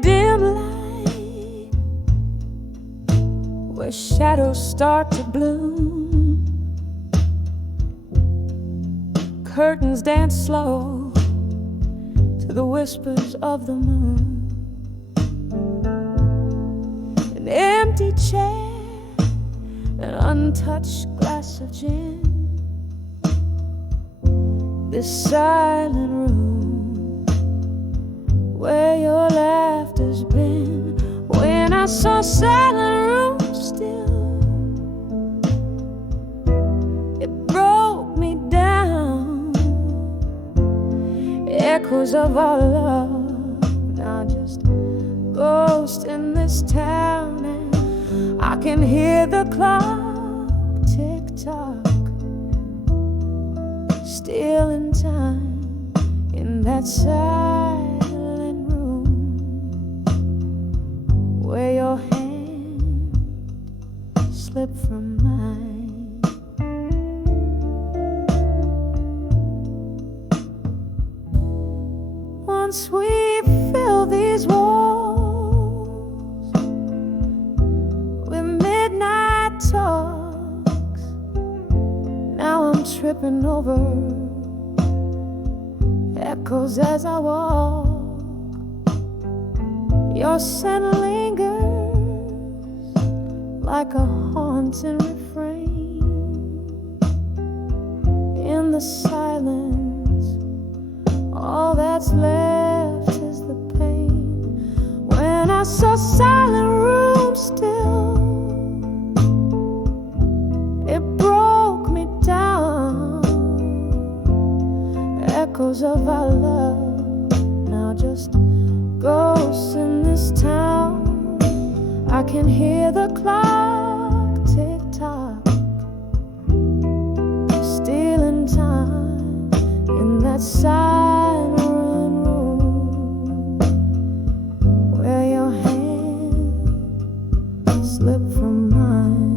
dim light, where shadows start to bloom. Curtains dance slow to the whispers of the moon. An empty chair, an untouched glass of gin. This silent room where your laughter's been. When I saw silent room still, it broke me down. Echoes of our love, now just ghosts in this town. And I can hear the clock tick-tock, still in time, in that silent room where your hand slipped from mine. Once we fill these walls with midnight talks, now I'm tripping over echoes as I walk. Your scent lingers like a haunting refrain. In the silence, all that's left is the pain. When I saw silent room still, it broke me down. Echoes of our love, now just ghosts in this town. I can hear the clock tick-tock, still in time, in that silent room where your hand slipped from mine.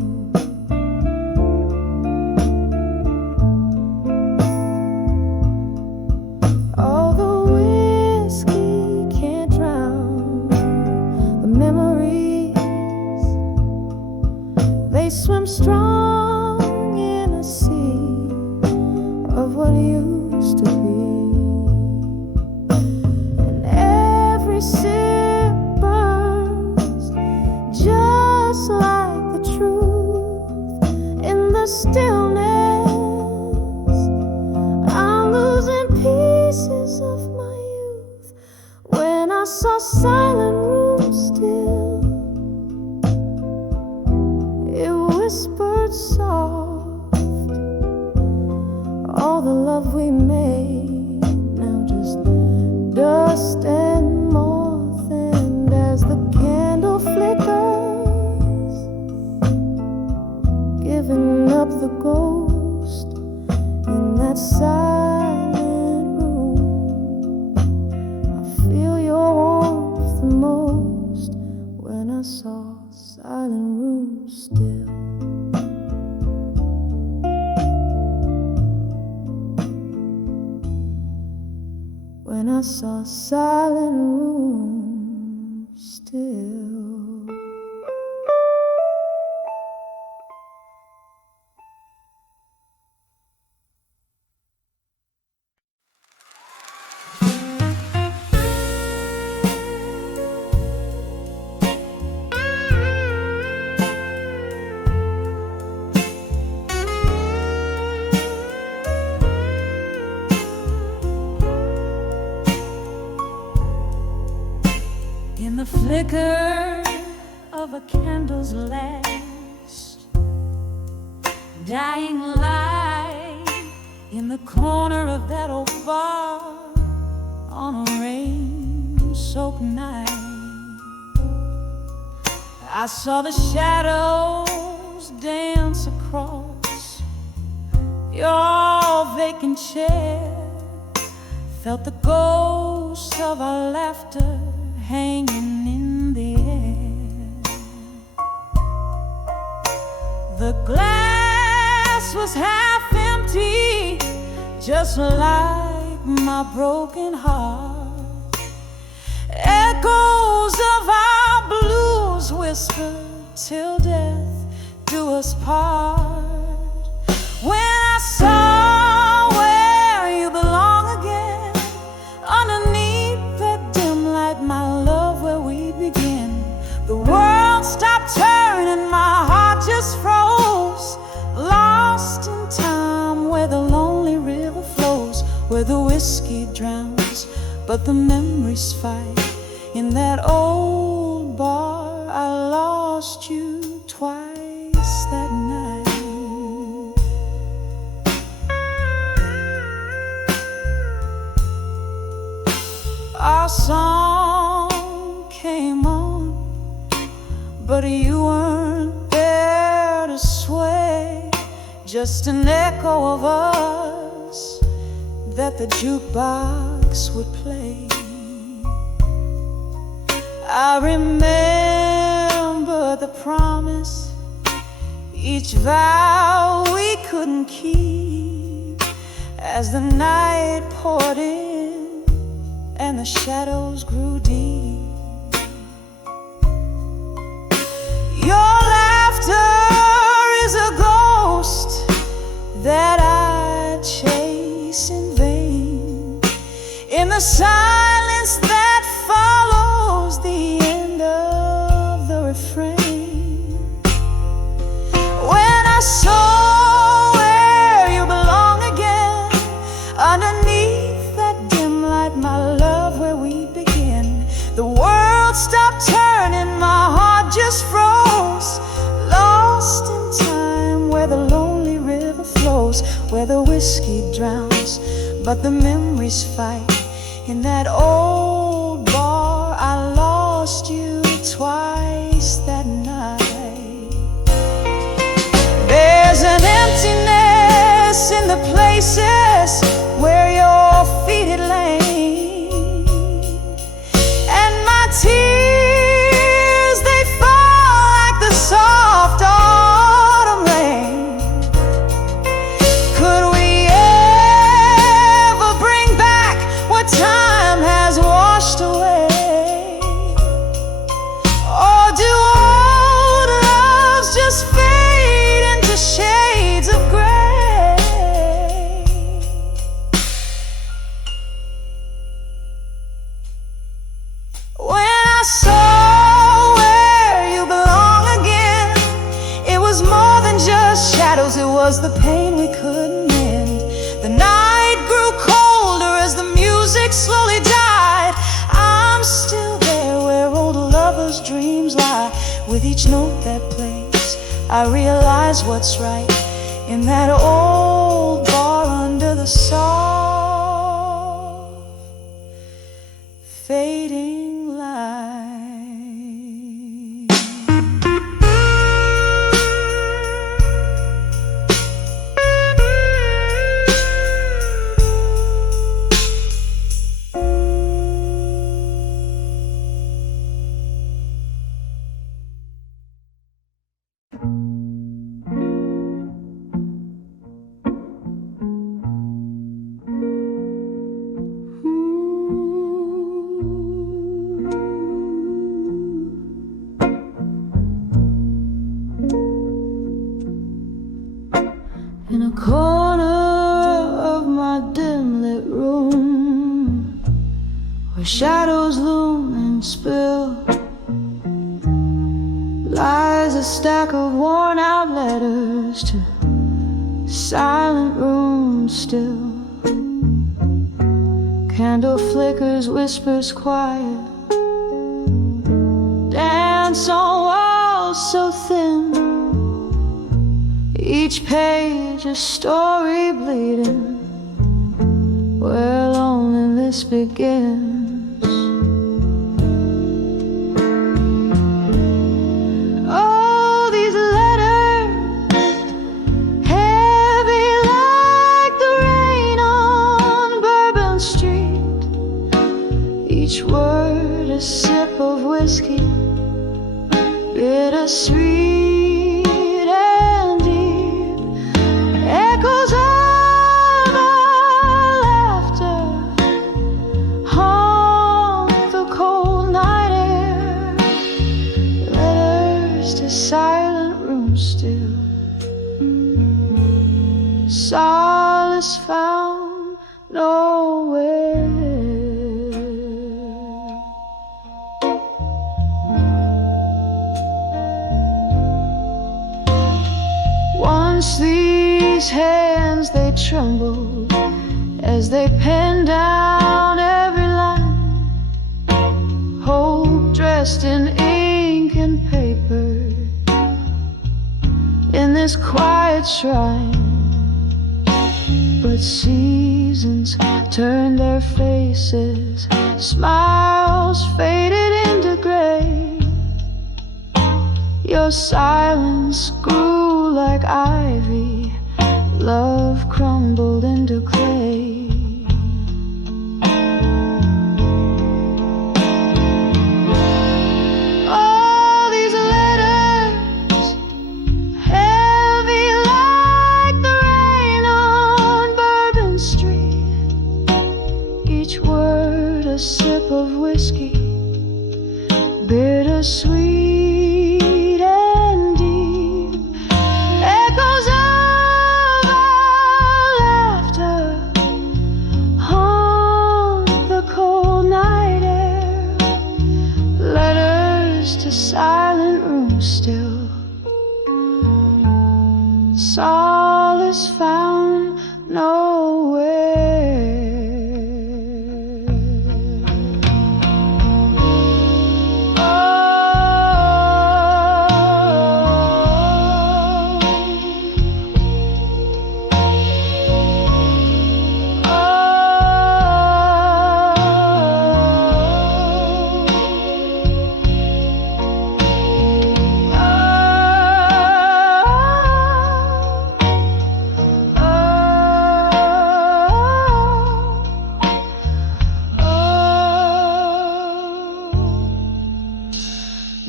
They swim strong in a sea of what used to be, and every sip burns just like the truth. In the stillness, I'm losing pieces of my youth. When I saw silent room still, whispered soft, all the love we made, now just dust and moth. And as the candle flickers, giving up the ghost in that silent room, I feel your warmth the most. When I saw silent room still, when I saw silent room still. In the flicker of a candle's last dying light, in the corner of that old bar on a rain-soaked night, I saw the shadows dance across your vacant chair, felt the ghost of our laughter hanging in the air. The glass was half empty, just like my broken heart. Echoes whisper till death do us part. When I saw where you belong again, underneath that dim light, my love, where we begin, the world stopped turning, my heart just froze, lost in time where the lonely river flows, where the whiskey drowns but the memories fight. In that old bar I lost you twice that night. Our song came on, but you weren't there to sway, just an echo of us that the jukebox would play. I remember the promise, each vow we couldn't keep, as the night poured in and the shadows grew deep. Your laughter is a ghost that I chase in vain, in the silence that follows the end of the refrain. When I saw where you belong again, underneath that dim light, my love, where we begin, the world stopped turning, my heart just froze, lost in time where the lonely river flows, where the whiskey drowns but the memories fight. In that old bar I lost you twice that night. There's an emptiness in the places where your feet had lain, and my tears, they fall like the soft autumn rain. Could we ever bring back what time has washed away? Or do old loves just fade into shades of gray? When I saw where you belong again, it was more than just shadows, it was the pain we couldn't mend. The night grew colder as the music slowly died. I'm still there where old lovers' dreams lie. With each note that plays, I realize what's right. In that old bar under the soft fading light. In a corner of my dim lit room, where shadows loom and spill, lies a stack of worn out letters to silent rooms still. Candle flickers, whispers quiet, dance on walls so thin, each page a story bleeding, where loneliness begins. Oh, these letters, heavy like the rain on Bourbon Street, each word a sip of whiskey, bittersweet. Echoes of our laughter haunt the cold night air. Letters still. Solace found nowhere. Once these hands they trembled as they penned down every line, hope dressed in ink and paper in this quiet shrine. But seasons turned their faces, smiles faded into gray. Your silence grew like ivy, love crumbled into clay. All these letters, heavy like the rain on Bourbon Street, each word a sip of whiskey, bittersweet. Silent room still. Solace found nowhere.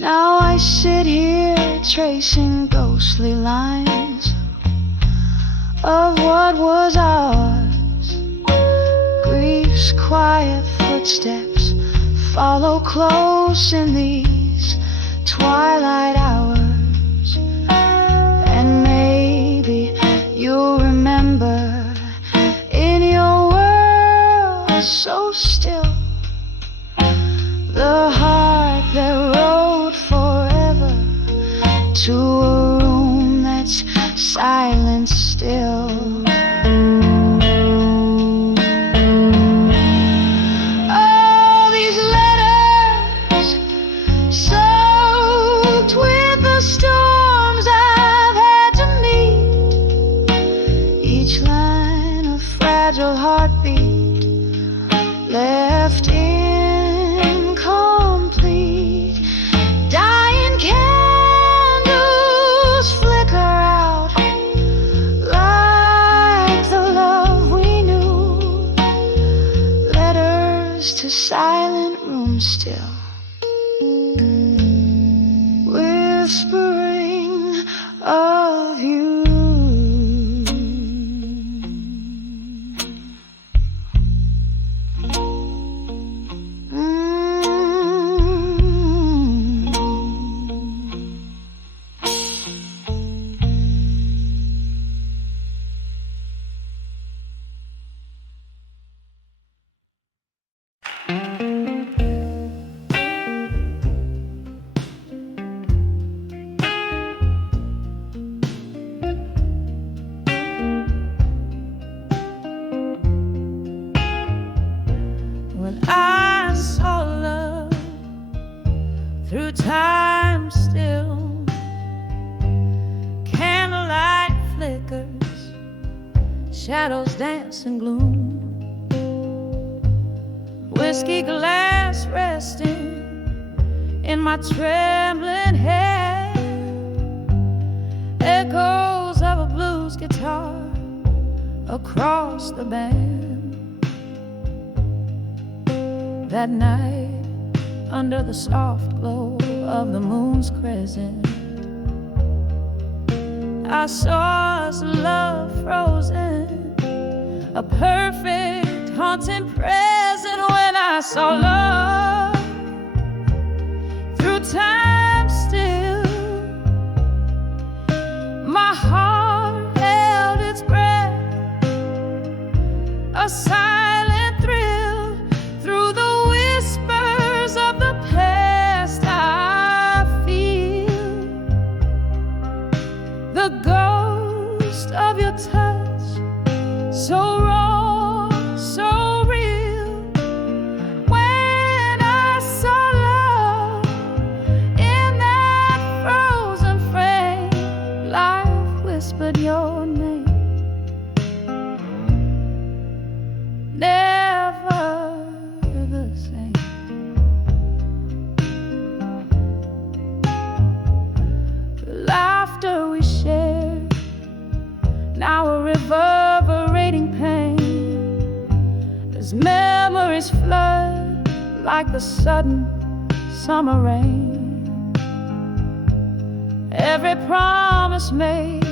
Now I sit here tracing ghostly lines of what was ours. Grief's quiet footsteps follow close in these twilight hours. And maybe you'll remember in your world so still the heart that rode forever to a room that's silent still. All these letters soaked with the storms I've had to meet, each line a fragile heartbeat left incomplete. Dying candles flicker out like the love we knew. Letters to silent rooms still, whispering of you. When I saw love through time still, candlelight flickers, shadows dance in gloom, whiskey glass resting in my trembling hand, echoes of a blues guitar across the band. That night, under the soft glow of the moon's crescent, I saw us love frozen, a perfect haunting present. When I saw love through time still, like the sudden summer rain. Every promise made,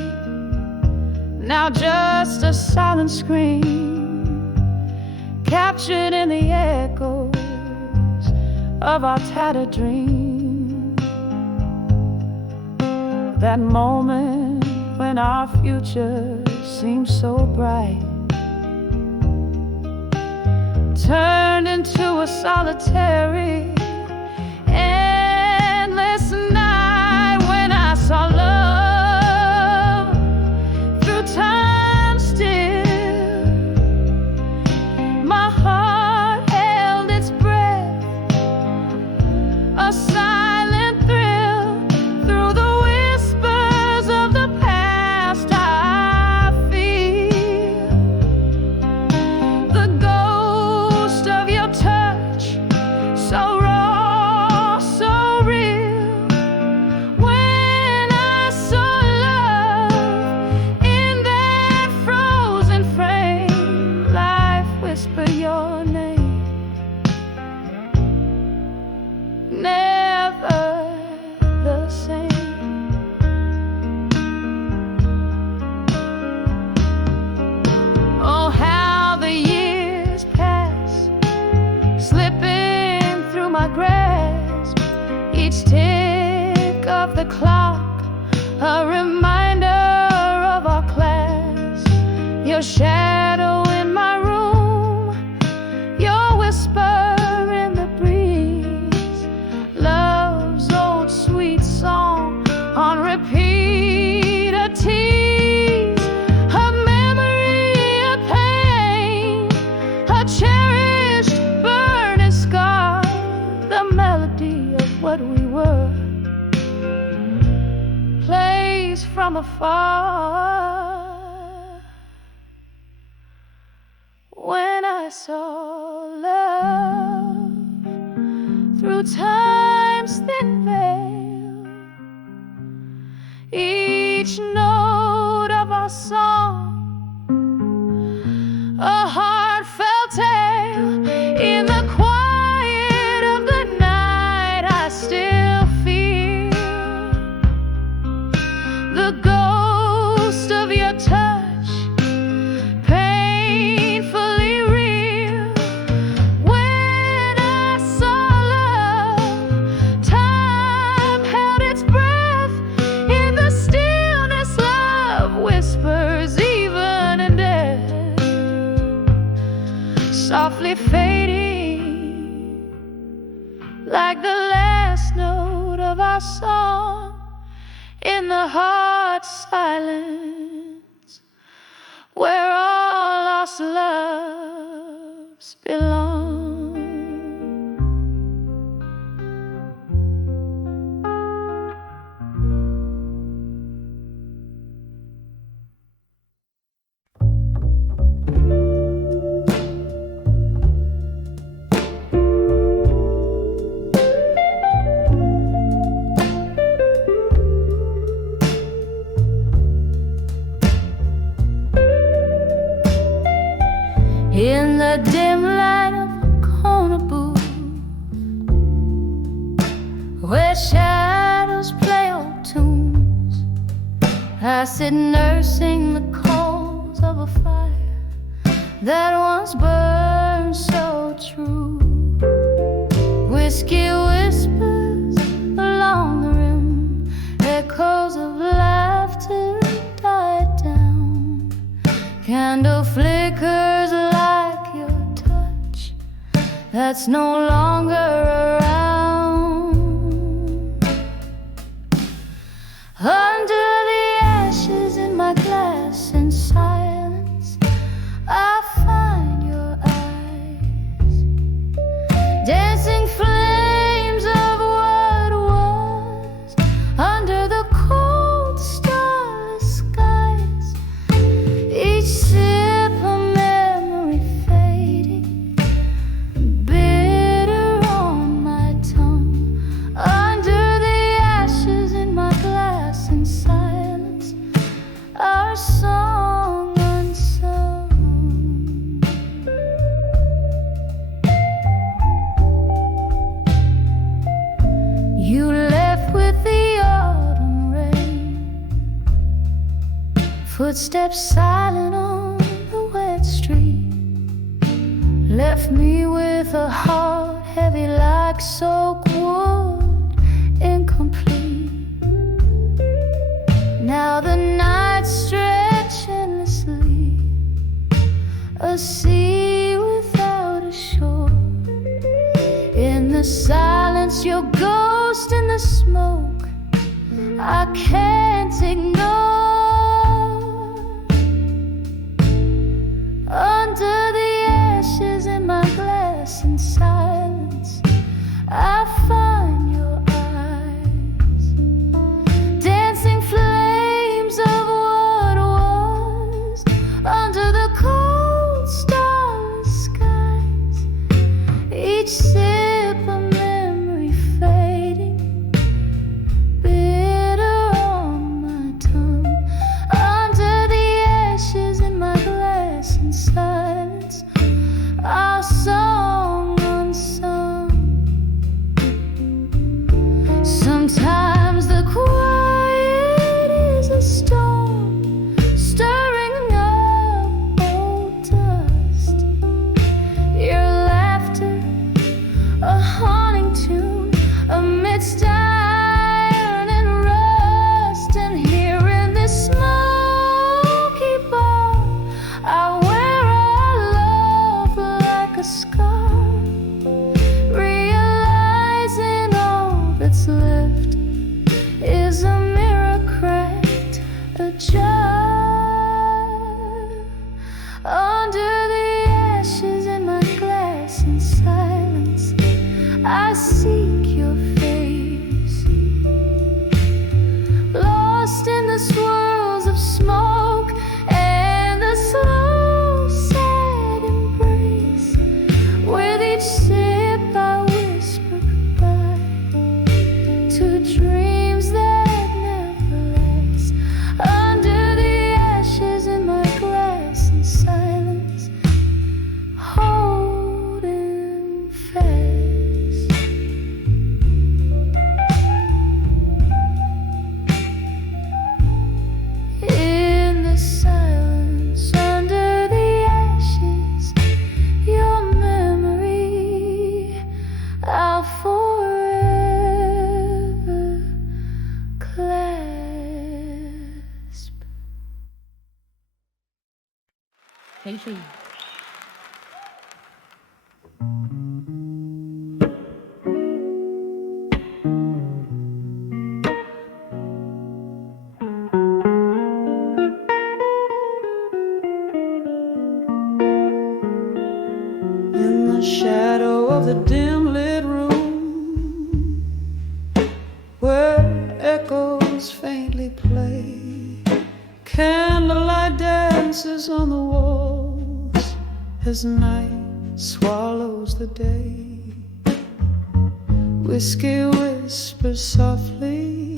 now just a silent scream, captured in the echoes of our tattered dream. That moment when our future seemed so bright turned into a solitary, endless night when I saw love through time still. My heart held its breath, a silent thrill through the whispers of the past. I feel the ghost of your touch, so raw, so real. When I saw love in that frozen frame, life whispered your name. Never the same. Oh, how the years pass, slipping through my grasp. Each tick of the clock, a reminder of our class. Your shadow in my room, your whisper in the breeze, love's old sweet song on repeat, a tease, a memory, a pain, a cherished burning scar, the melody of what we were, plays from afar. When I saw love through time's thin veil, each note of our song a heartfelt tale. In the quiet of the night, I still feel the ghost of your touch, painfully real. When I saw love, time held its breath in the stillness. Love whispers even in death, softly fading like the last note of our song in the heart silence where all lost loves belong. In the dim light of a corner booth, where shadows play old tunes, I sit nursing the coals of a fire that once burned so true. Whiskey whispers along the rim, echoes of laughter died down. Candle flickers like your touch that's no longer around. Under the ashes in my glass in silence, I find your eyes, dancing flames of what was under the cold starless skies. Each sip a memory fading, bitter on Footsteps silent on the wet street left me with a heart heavy like soaked wood, incomplete. Now the nights stretch endlessly, a sea without a shore. In the silence, your ghost in the smoke, I can't ignore. Under the ashes in my glass in silence, I find your eyes, dancing flames of what was under the cold starless skies. Each sip a memory fading, bitter on my tongue. Under the ashes in my glass in silence, our song unsung. Sometimes the quiet is a storm, stirring up old dust. Your laughter, a haunting tune amidst iron and rust. And here in this smoky bar, I wear our love like a scar, realizing all that's left is a mirror cracked ajar. Under the ashes in my glass in silence, I seek your face, lost in the swirls of smoke and the slow, sad embrace. With each sip I whisper goodbye to dreams that never last. Under the ashes in my glass in silence, holding fast. In the silence, under the ashes, your memory I'll forever clasp. Casey. In the shadow of the dim lit room, where echoes faintly play, candlelight dances on the walls as night swallows the day. Whiskey whispers softly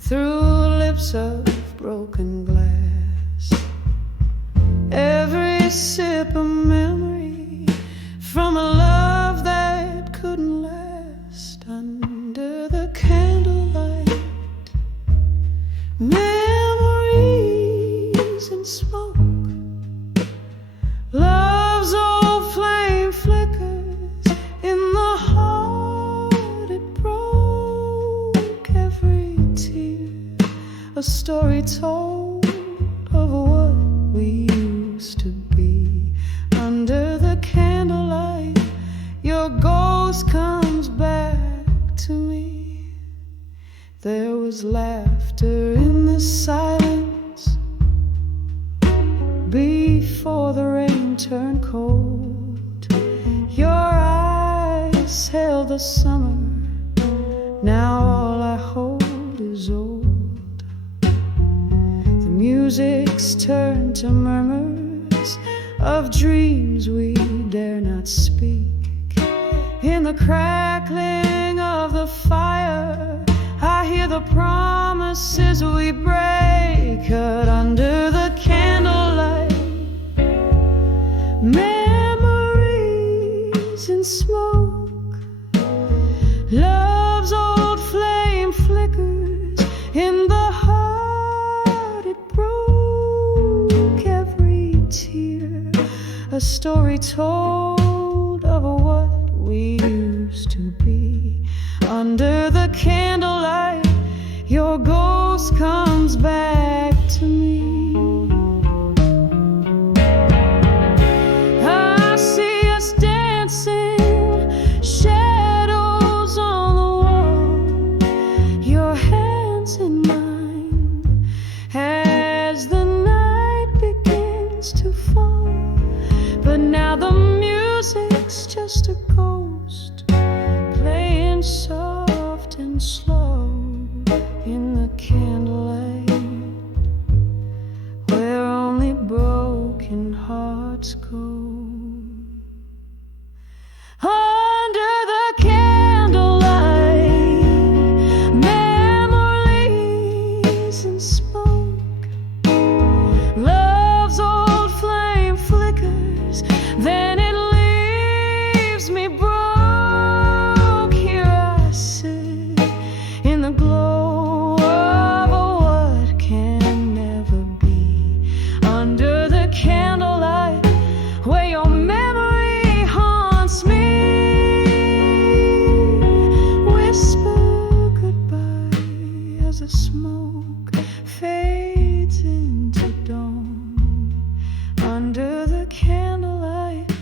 through lips of broken glass. Every sip a memory from a love that couldn't last. Under the candlelight, memories and smoke, love's old flame flickers in the heart it broke. Every tear a story told of what we used to be. Under the candlelight, your ghost comes back to me. There was laughter in the silence before the rain turned cold. Your eyes held the summer, now all I hold is old. The music's turned to murmurs of dreams we dare not speak. In the crackling of the fire, I hear the promises we break. Cut under the candlelight, memories in smoke, love's old flame flickers in the heart it broke. story told of what we used to be. Under the candlelight, your ghost comes back to me. I see us dancing, shadows on the wall, your hands in mine, as the night begins to fall. But now the music's just a ghost, playing soft and slow in the candlelight, where only broken hearts go. Under the candlelight, memories and smoke, love's old flame flickers, then it leaves me broke. Here I sit in the glow of what can never be. Under the candlelight, where your memory haunts me. Whisper goodbye as the smoke fades into dawn. Under the candlelight,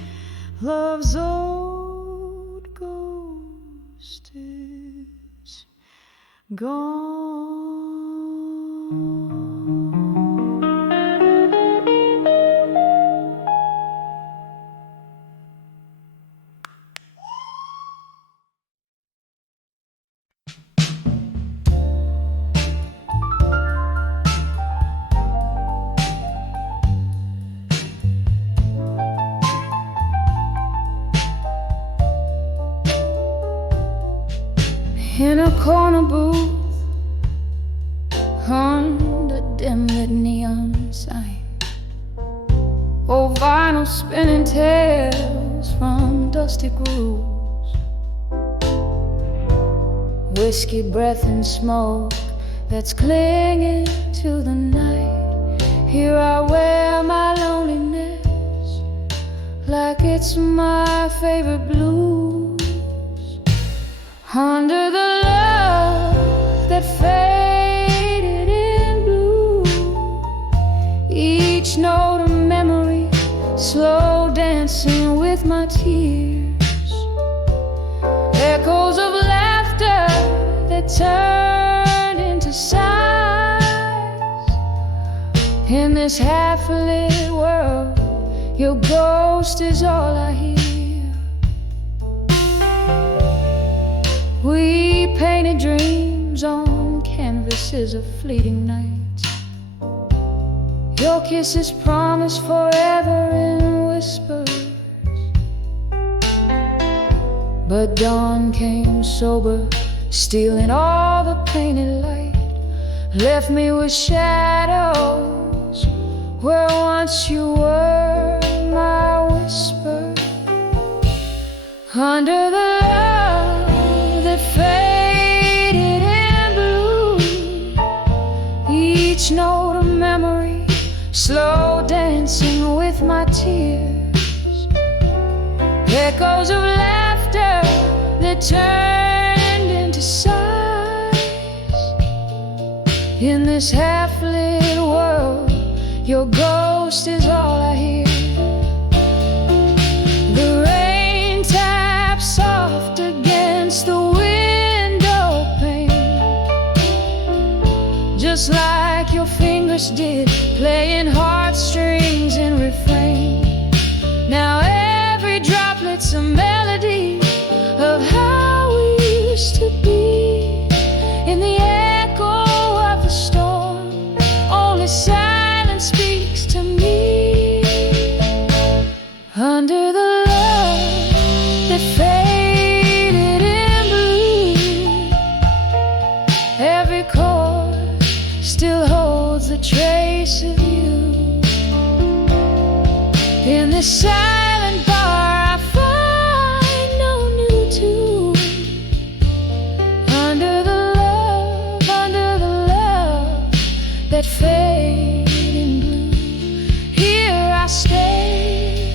love's old ghost is gone. In a corner booth, under dim-lit neon sign, old vinyl spinning tales from dusty grooves, whiskey breath and smoke that's clinging to the night. Here I wear my loneliness like it's my favorite blues. Under the love that faded in blue, each note a memory, slow dancing with my tears. Echoes of laughter that turned into sighs. In this half-lit world, your ghost is all I hear. We painted dreams on canvases of fleeting nights. Your kisses promised forever in whispers, but dawn came sober, stealing all the painted light, left me with shadows where once you were my whisper. Under the love that faded in blue, each note a memory, slow dancing with my tears. Echoes of laughter that turned into sighs. In this half-lit world, your ghost is all I hear. The rain taps soft against the window pane, just like your fingers did, playing heartstrings in refrain. Now every droplet's a melody of how we used to be. In the echo of the storm, only silence speaks to me. Under the love that faded in blue, every chord still holds a trace of you. In this silent bar I find no new tune. Under the love that faded in blue, here I stay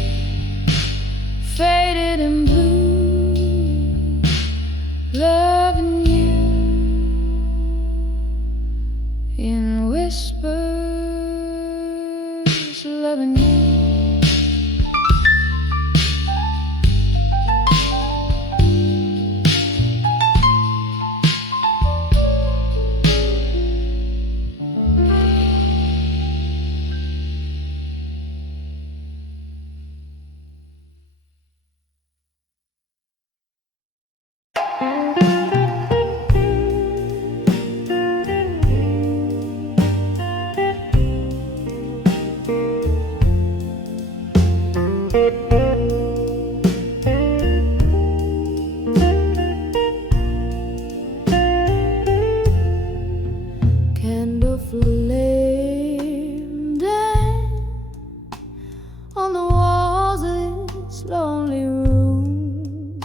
loving you in whispers, loving you. Candle flamed on the walls of this lonely room,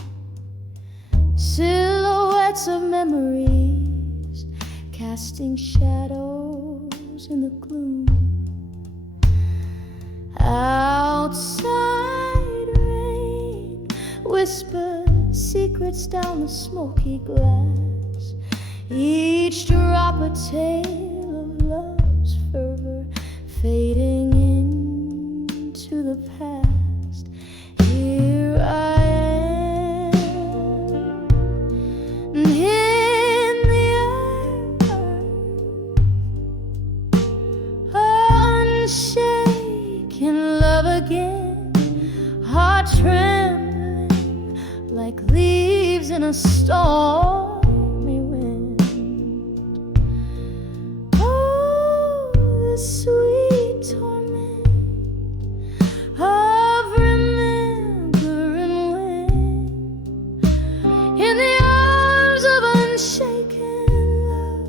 silhouettes of memories casting shadows in the gloom. Outside rain whispered secrets down the smoky glass, each drop a tale of love's fervor fading into the past. Here I am in the earth, unshaken love again, heart trembling like leaves in a stormy wind. Oh, the sweet torment of remembering when, in the arms of unshaken love,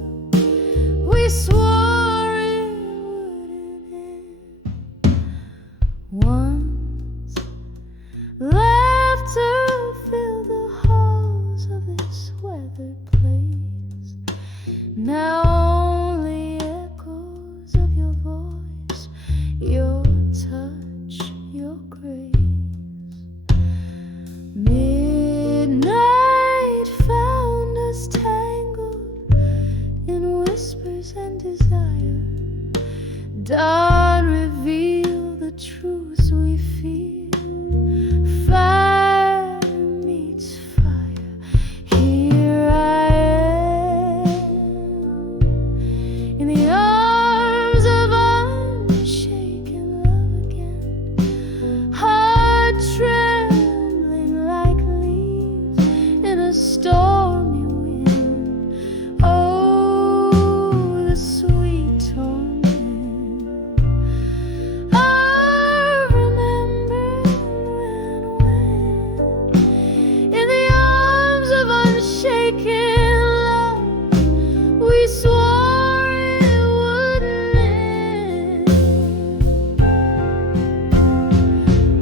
we swore it wouldn't end. Once laughter filled the halls of this weathered place. Now only echoes of your voice, your touch, your grace. Midnight found us tangled in whispers and desire. Dawn revealed the truths we fear. Fire meets fire. Here I am in the arms of unshaken love again, heart trembling like leaves in a stormy wind. Oh, the sweet torment of remembering when, in the arms of unshaken love, we swore it wouldn't end.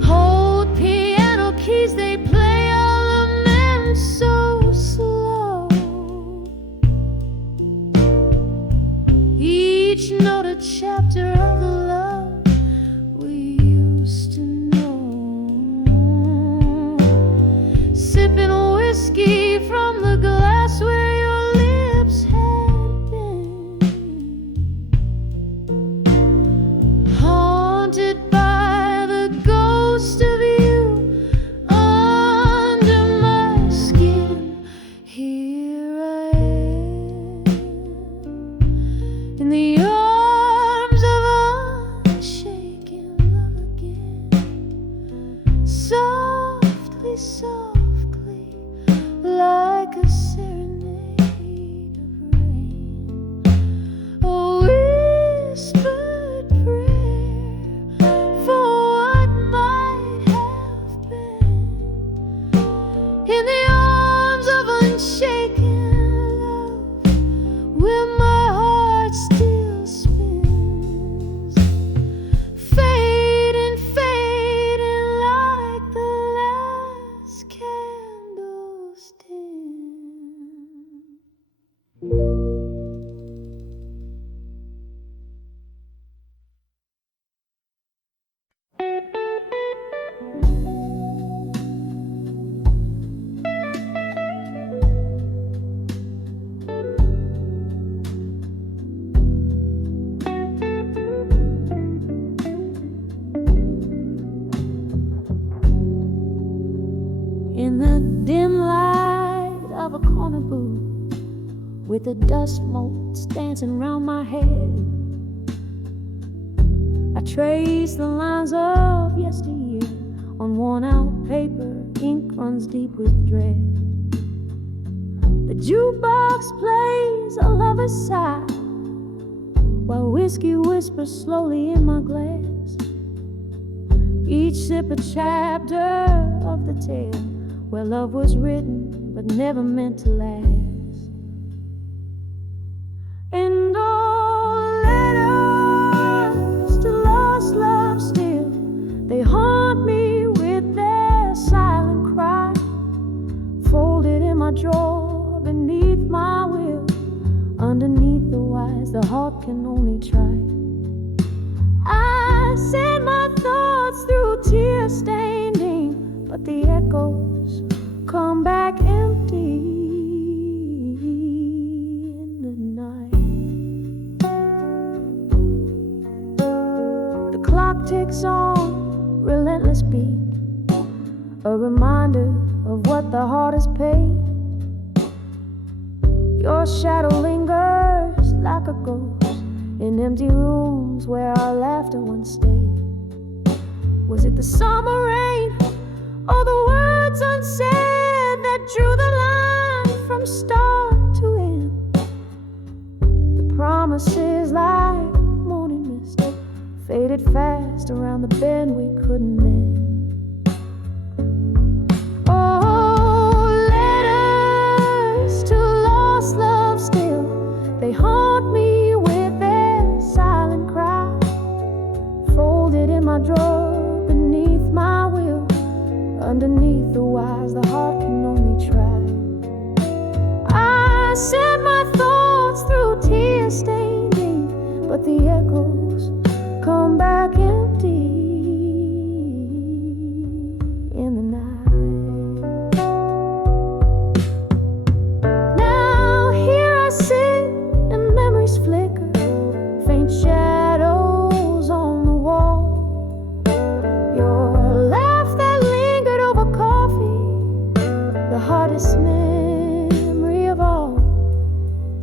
Hold piano keys, they play all the men so slow. Each note a chapter of the love we used to know. Sipping whiskey from the glass where your lips had been, haunted by the ghost of you under my skin. Here I am in the arms of unshaken love again, softly, softly, like a serenade of rain, a whispered prayer for what might have been. In the arms of unshaken love, where my heart still spins, fading, fading like the last candles dim. on a booth with the dust motes dancing round my head. I trace the lines of yesteryear on worn-out paper. Ink runs deep with dread. The jukebox plays a lover's sigh while whiskey whispers slowly in my glass. Each sip a chapter of the tale where love was written but never meant to last. And all letters to lost love still, they haunt me with their silent cry, folded in my drawer beneath my will. Underneath the wise, the heart can only try. I send my thoughts through tear-stained ink, but the echoes come back empty in the night. The clock ticks on, relentless beat, a reminder of what the heart has paid. Your shadow lingers like a ghost in empty rooms where our laughter once stayed. Was it the summer rain or the words unsaid that drew the line from start to end? The promises like morning mist faded fast around the bend we couldn't mend. They haunt me with their silent cry, folded in my drawer beneath my will. Underneath the wise, the heart can only try. I send my thoughts through tear-stained ink, but the echoes come back empty in the night. Now here I sit, flicker, faint shadows on the wall. Your laugh that lingered over coffee, the hardest memory of all.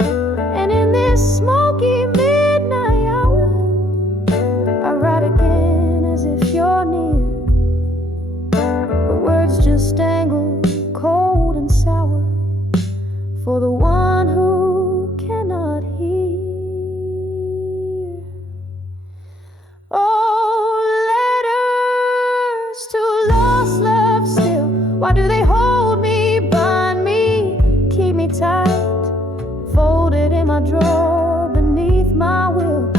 And in this smoky midnight hour, I write again as if you're near. The words just dangle cold and sour for the one who cannot hear. Why do they hold me, bind me, keep me tight, folded in my drawer beneath my will,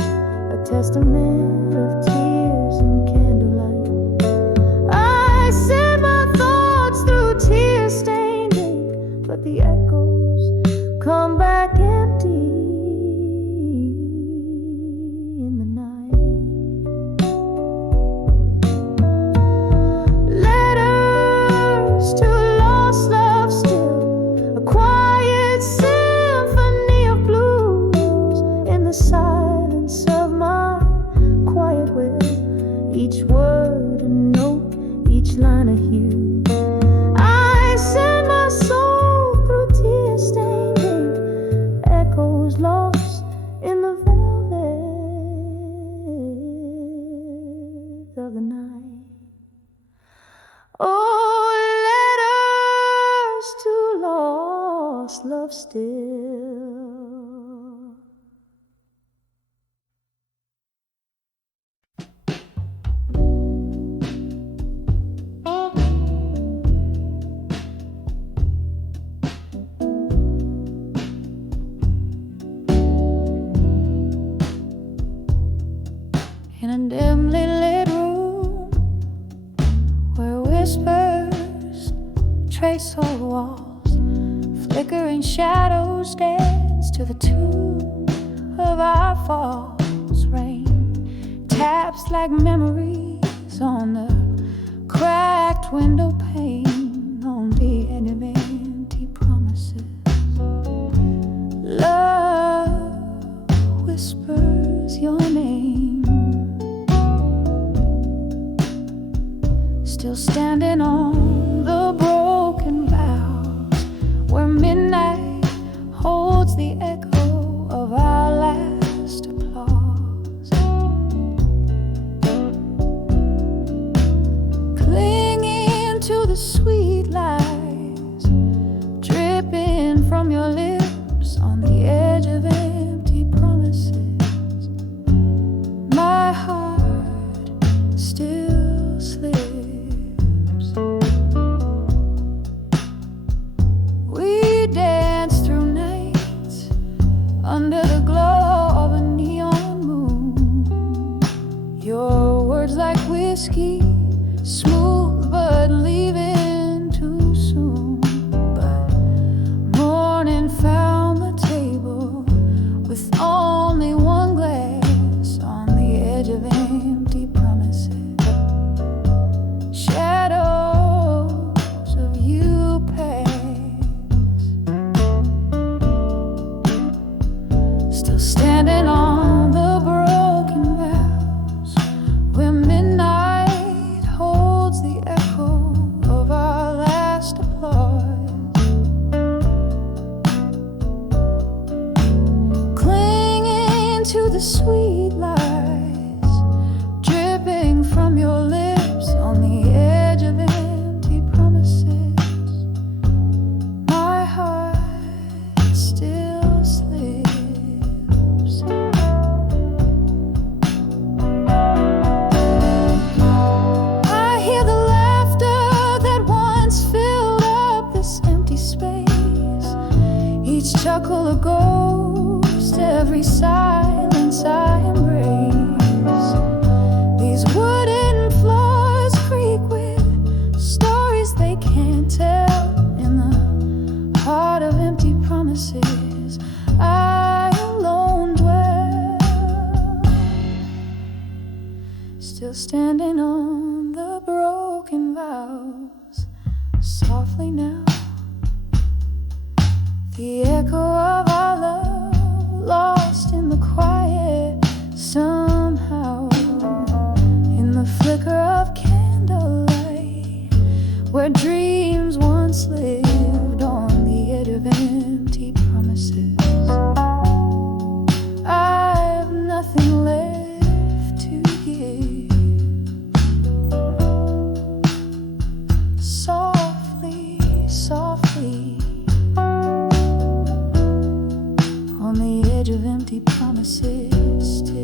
a testament of tears and candlelight. I send my thoughts through tear-stained ink, but the echoes come back empty in the night. To lost love still, a quiet symphony of blues in the silence of my quiet will. Each word a note, each line a hue. I send my soul through tear-stained ink, echoes lost in the velvet of the night. Oh, to lost love still. In a dimly lit room where whispers trace all the walls, flickering shadows dance to the tune of our falls. Rain taps like memories on the cracked window pane, on the end of empty promises. Love whispers your name, still standing on the broken vows where midnight to the sweet lies dripping from your lips on the edge of empty promises. My heart still slips. I hear the laughter that once filled up this empty space, each chuckle a ghost, every silence I embrace. These wooden floors creak with stories they can't tell. In the heart of empty promises, I alone dwell, still standing on the broken vows. Softly now, the echo of our love lost in the quiet somehow, in the flicker of candlelight, where dreams once lived on the edge of empty promises. I have nothing left to give. Softly, softly, on the edge of empty promises still.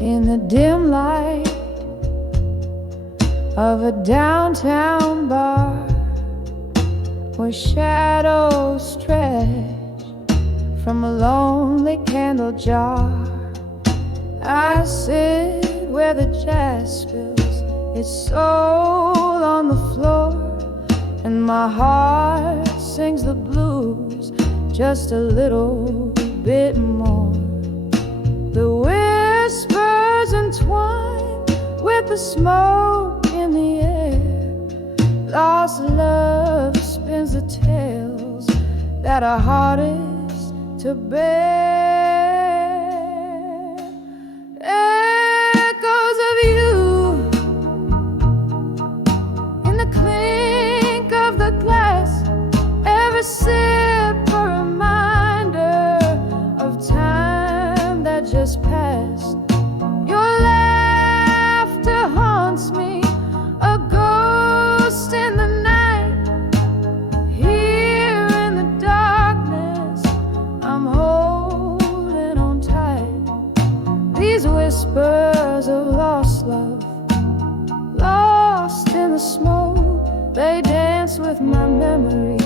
In the dim light of a downtown bar, where shadows stretch from a lonely candle jar, I sit where the jazz spills its soul on the floor, and my heart sings the blues just a little bit more. The whispers entwine with the smoke in the air. Lost love spins the tales that are hardest to bear. Echoes of you in the clink of the glass, every sip a reminder of time that just passed. Your laughter haunts me, a ghost in the night. Here in the darkness, I'm holding on tight. These whispers of lost love, lost in the smoke, they dance with my memories.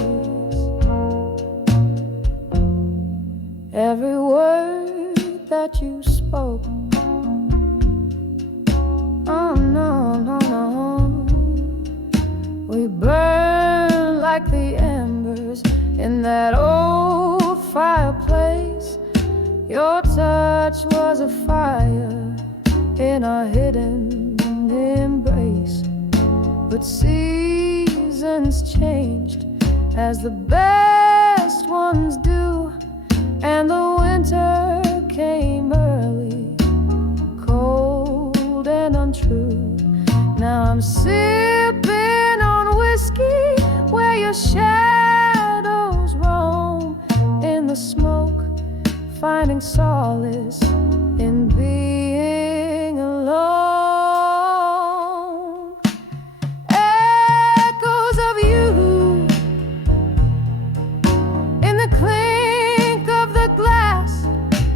Every word that you spoke, oh no, no, no, we burn like the embers in that old fireplace. Your touch was a fire in a hidden embrace. But seasons changed as the best ones do, and the winter came early, cold and untrue. Now I'm sipping on whiskey where your shadows roam in the smoke, finding solace in being alone. Echoes of you in the clink of the glass,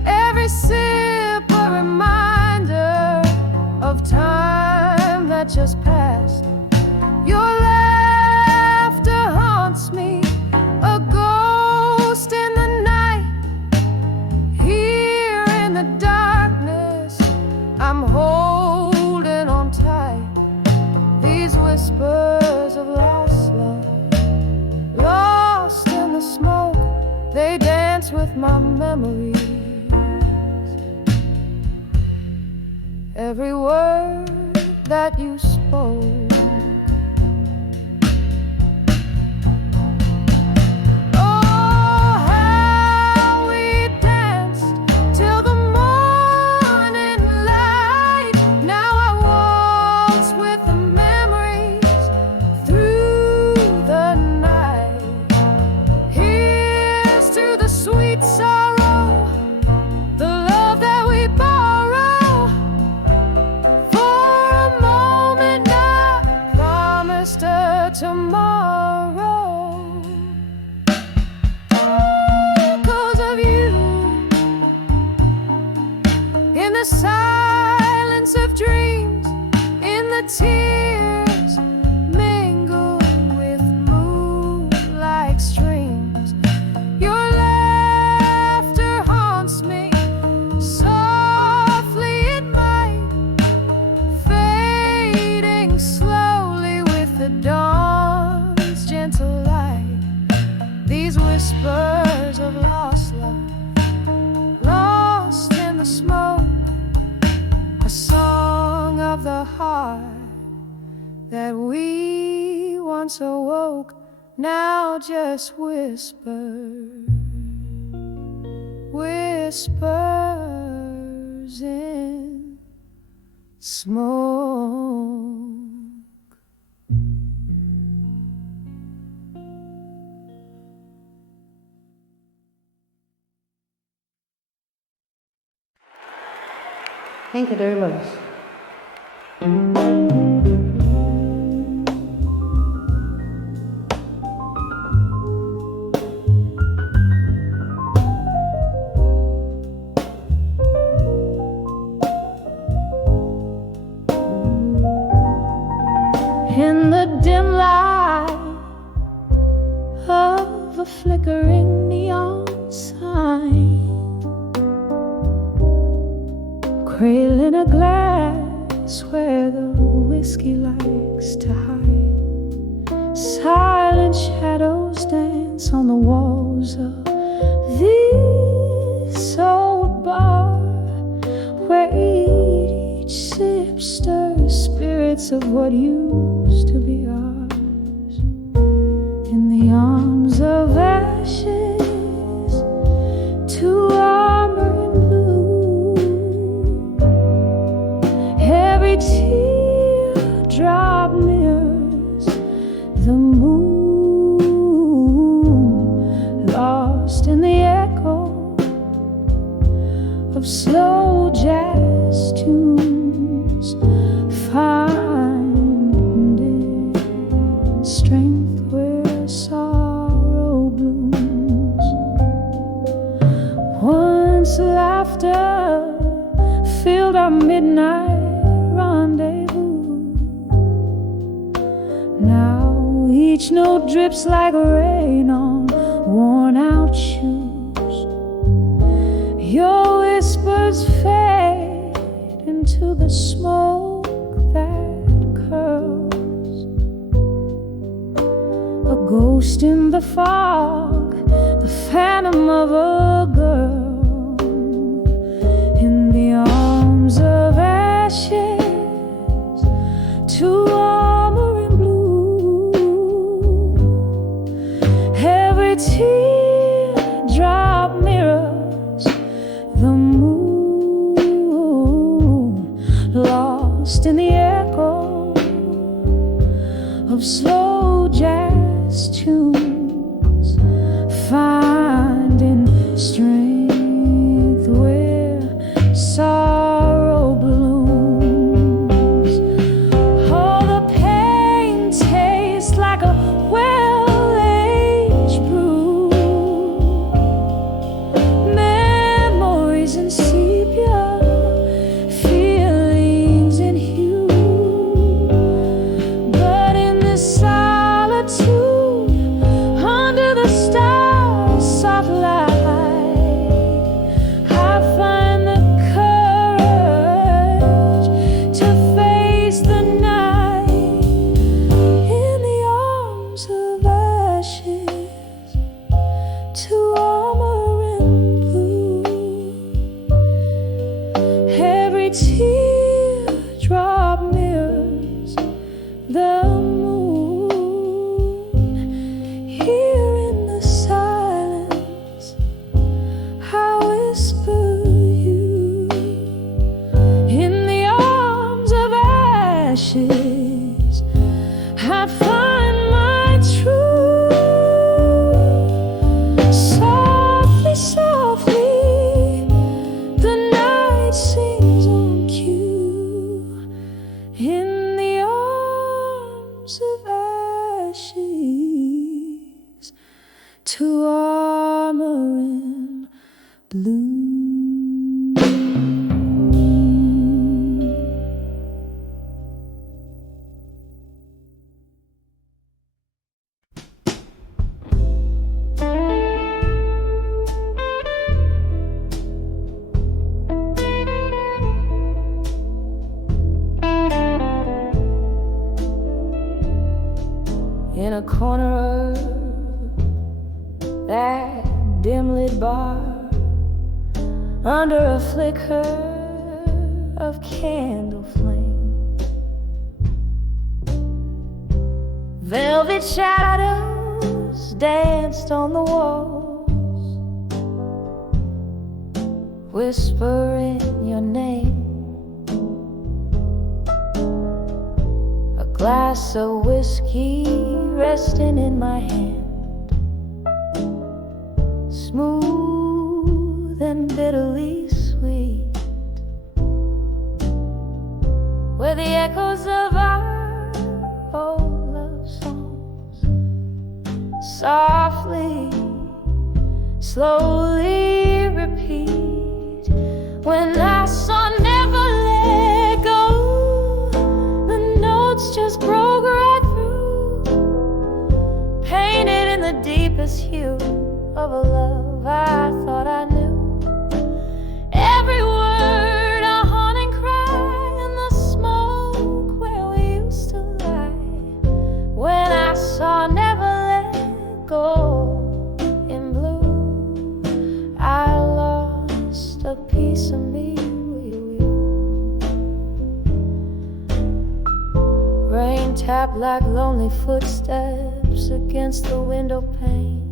every sip a reminder of time that just passed. Your laughter haunts me, a ghost in the night. Here in the darkness, I'm holding on tight. These whispers of lost love, lost in the smoke, they dance with my memories. Every word that you spoke, a song of the heart that we once awoke, now just whispers in smoke. Thank you very much. In the dim light of a flickering neon sign, cradling a glass where the whiskey likes to hide, silent shadows dance on the walls of this old bar, where each sip stirs spirits of what used to be ours. In the arms of ashes, to armor in blue, every teardrop mirrors the moon, lost in the echo of slow jazz tunes, finding strength where sorrow blooms. Once laughter filled our midnight rendezvous, now each note drips like rain on worn out shoes. Your whispers fade into the smoke that curls, a ghost in the fog, the phantom of a girl. In the arms of ashes, to armor in blue, every teardrop mirrors the moon, lost in the echo of slow jazz tunes, finding strength where sorrow blooms. Oh, the pain tastes like a well-aged brew, memories in sepia, feelings in hue. But in this solitude, under the stars' soft light, I find the courage to face the night. In the arms of ashes, to armor in blue, every teardrop mirrors the moon. Here in the silence, I whisper you. In the arms of ashes, I find my truth. Softly, softly, the night sings on cue. In the arms of ashes, to armor in blue. In a corner of that dim lit bar, under a flicker of candle flame. Velvet shadows danced on the walls, whispering your name. A glass of whiskey resting in my hand, smooth and bitterly sweet, where the echoes of our old love songs softly, slowly repeat. When I saw never let go, the notes just broke right through, painted in the deepest hue of a love I thought I knew. Every word a haunting cry in the smoke where we used to lie. When I saw never let go in blue, I lost a piece of me with you. Rain tapped like lonely footsteps against the window pane,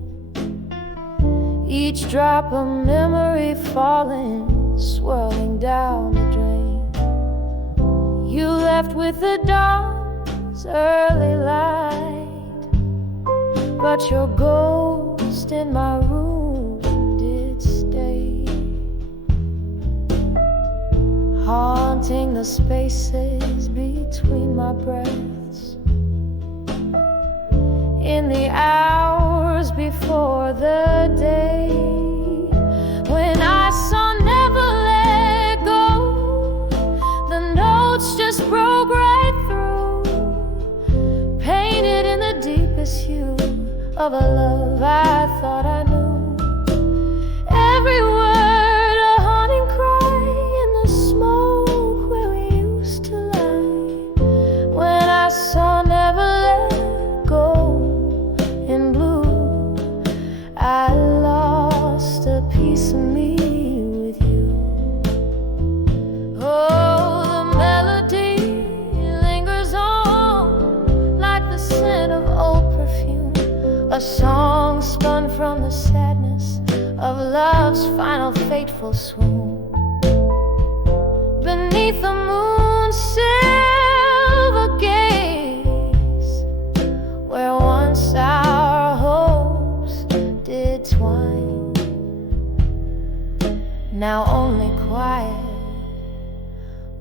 each drop a memory falling, swirling down the drain. You left with the dawn's early light, but your ghost in my room did stay, haunting the spaces between my breaths. In the hours before the day when I saw never let go, the notes just broke right through, painted in the deepest hue of a love I thought I knew. Every word a haunting cry in the smoke where we used to lie. When I saw never let go in blue, I lost a piece of me with you. Oh, the melody lingers on like the scent of old perfume, a song spun from the sadness of love's final fateful swoon. Beneath the moon's silver gaze, where once our hopes did twine, now only quiet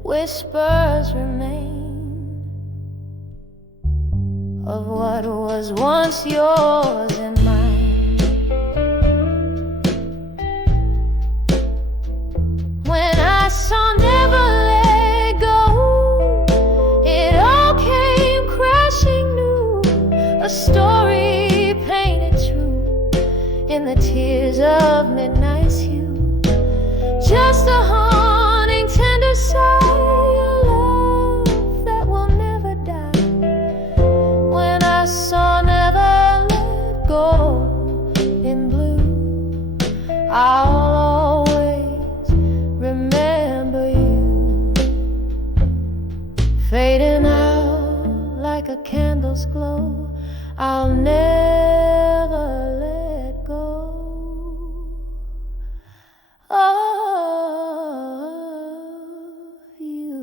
whispers remain of what was once yours and mine. When I saw never let go, it all came crashing new, a story painted true in the tears of midnight's hue, just a haunting tender sigh, a love that will never die. When I saw never let go in blue, I'll always remember you, fading out like a candle's glow. I'll never let go of you.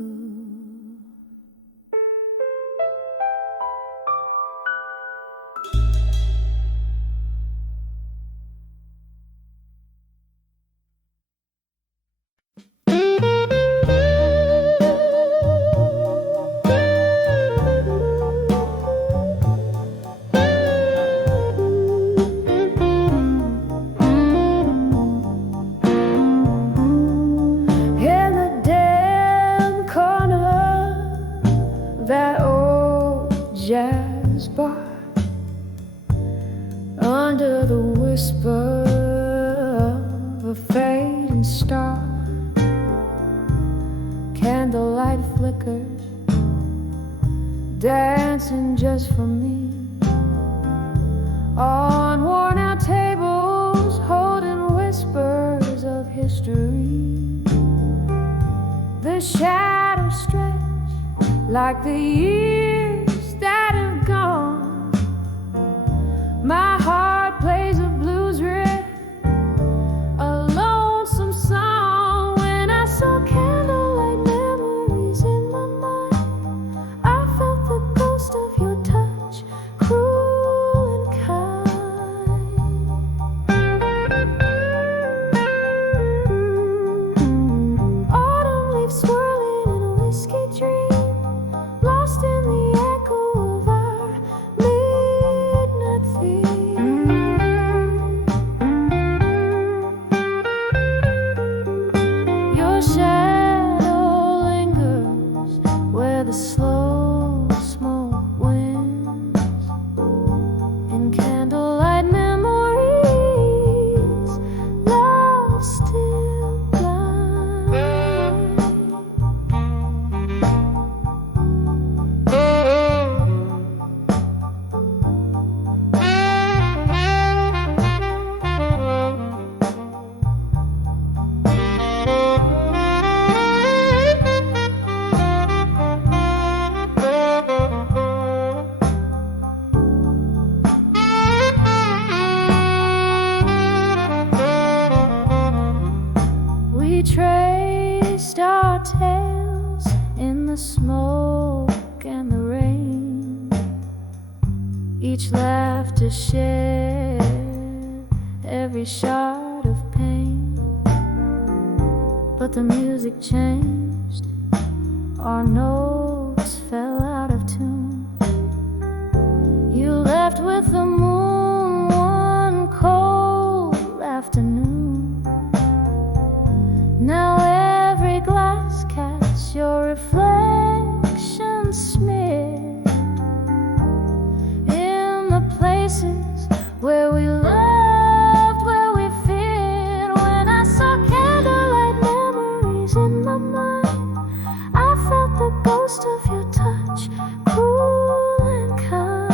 In the dim corner, that old jazz bar, under the whisper of a fading star, candlelight flickers, dancing just for me, on worn-out tables holding whispers of history. The The shadows stretch like the years that have gone. My heart plays a blues riff, a lonesome song. When I saw candlelight memories in my mind, I felt the ghost of your touch, cruel and kind. Autumn leaves swirling in a whiskey dream, lost in the echo of our midnight theme. Your shadow lingers where the slow smoke winds. In candlelight memories, love still blind. We traced our tales in the smoke and the rain. Each laughter shared every shard of pain. But the music changed, our notes fell out of tune. You left with the moon one cold afternoon. Now every glass catches your reflection smeared in the places where we loved, where we feared. When I saw candlelight memories in my mind, I felt the ghost of your touch, cruel and kind.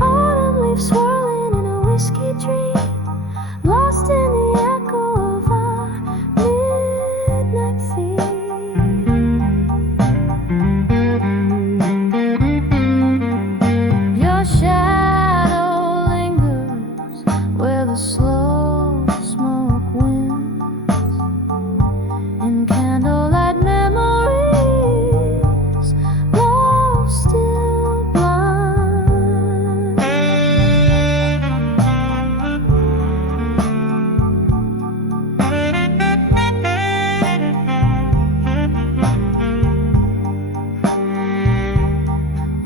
Autumn leaves swirling in a whiskey dream, lost in the echo of our midnight theme. Your shadow lingers where the slow smoke winds. In candlelight memories, love still blind.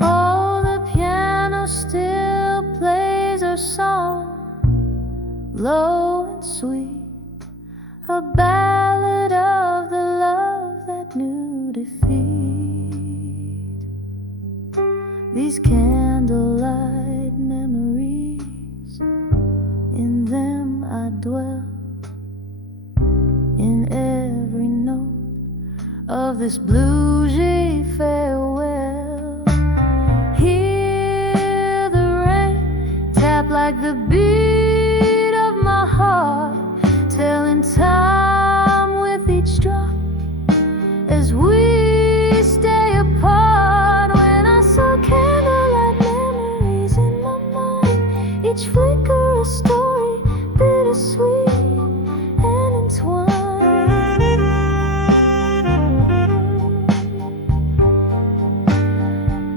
Oh, the piano still plays our song, low and sweet, a ballad of the love that knew defeat. These candlelight memories, in them I dwell, in every note of this bluesy farewell. Hear the rain tap like the beat of my heart, telling time with each drop as we stay apart. When I saw candlelight memories in my mind, each flicker a story, bittersweet and entwined.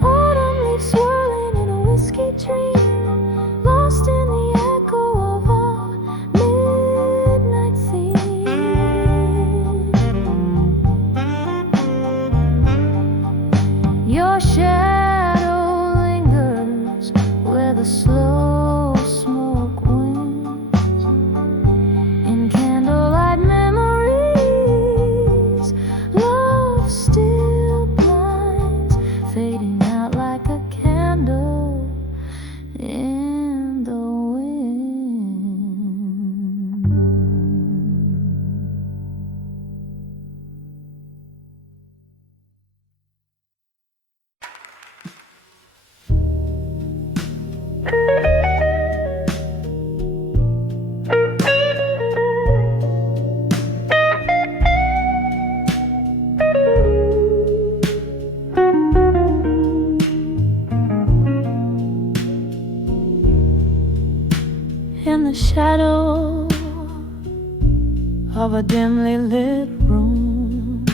Autumn leaves swirling in a whiskey dream, lost in the echo of our midnight theme. of a dimly lit room,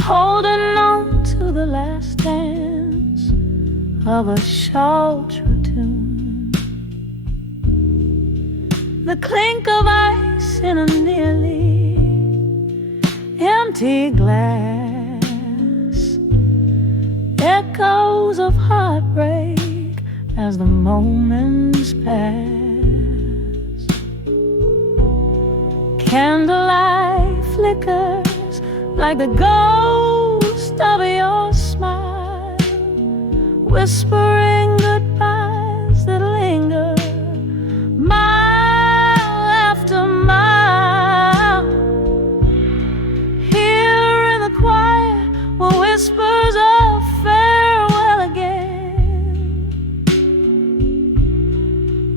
holding on to the last dance of a sultry tune. The clink of ice in a nearly empty glass, echoes of heartbreak as the moments pass. Candlelight flickers like the ghost of your smile, whispering goodbyes that linger mile after mile. Here in the quiet were whispers of farewell again,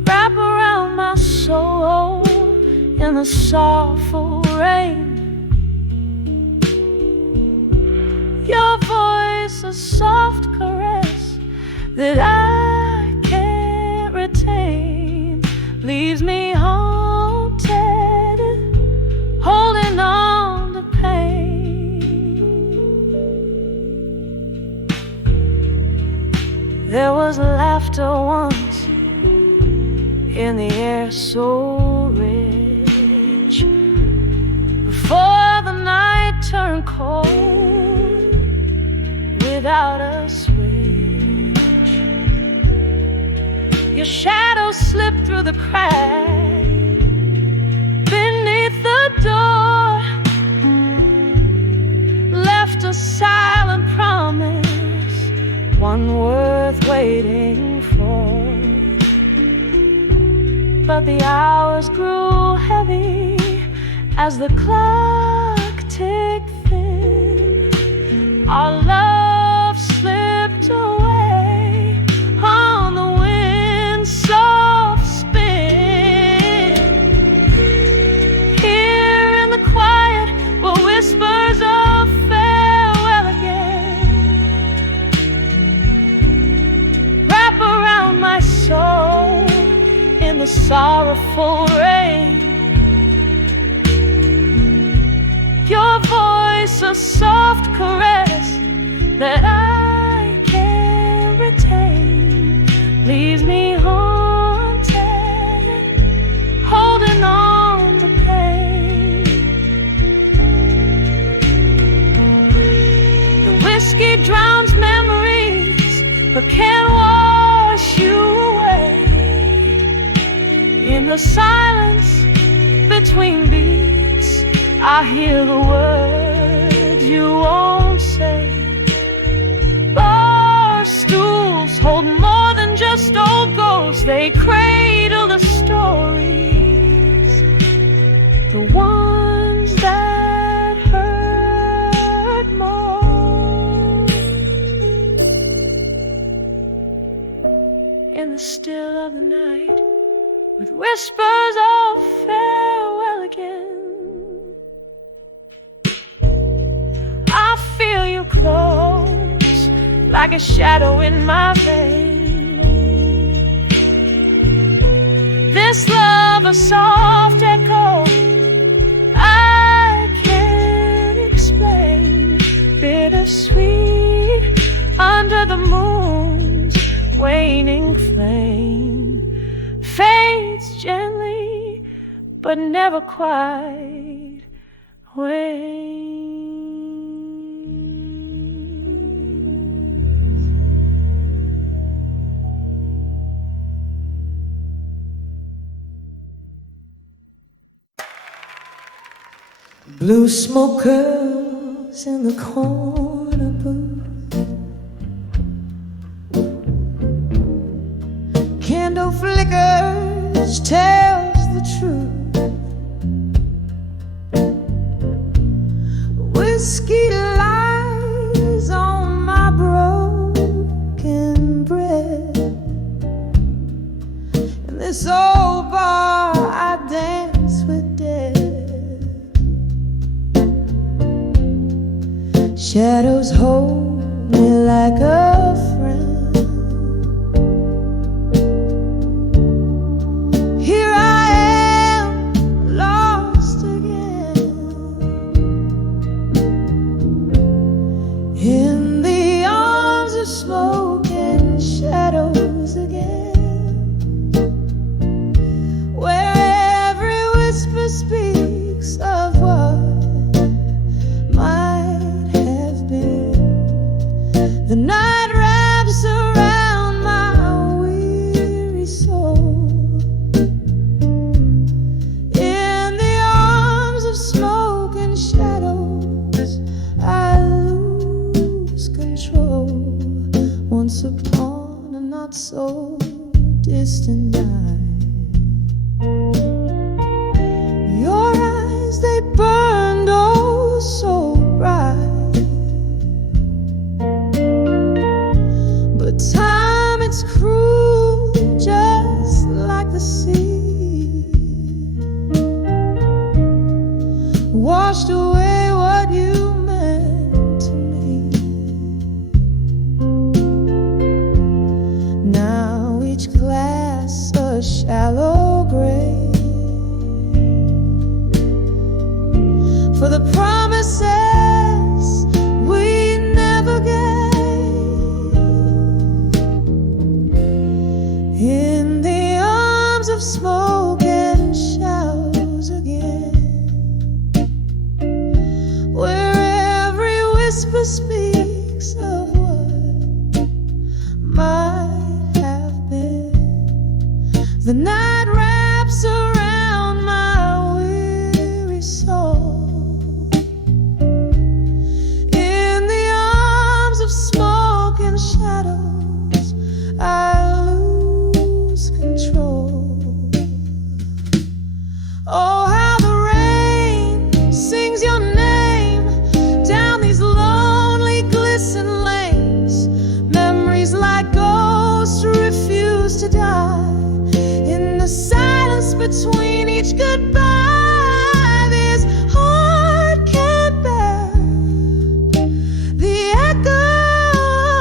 wrap around my soul in the soulful rain. Your voice, a soft caress that I can't retain, leaves me haunted, holding on to pain. There was laughter once in the air so rich, before the night turned cold without a switch. Your shadow slipped through the crack beneath the door, left a silent promise, one worth waiting for. But the hours grew heavy as the clock ticked thin. Our love slipped away on the wind's soft spin. Here in the quiet were whispers of farewell again, wrap around my soul in the sorrowful rain. Your voice, a soft caress that I can't retain, leaves me haunted, holding on to pain. The whiskey drowns memories but can't wash you away. In the silence between beats, I hear the words you won't say. Bar stools hold more than just old ghosts. They cradle the stories, the ones that hurt most. In the still of the night, with whispers of farewell again, I feel you close, like a shadow in my vein. This love, a soft echo, I can't explain. Bittersweet under the moon's waning flame, fades gently but never quite wanes. Blue smoke curls in the corner booth, candle flickers, tells the truth. Whiskey lies on my broken bread. In this old bar I dance with death. Shadows hold me like a friend. Here I am, lost washed away what you meant to me. Now each glass a shallow grave for the promises we never gave. In the arms of smoke and shadows again, where every whisper speaks of what might have been. The night wraps around my weary soul. In the arms of smoke and shadows, I lose control. Oh, how the rain sings your name down these lonely, glisten lanes. Memories like ghosts refuse to die. In the silence between each goodbye, this heart can't bear the echo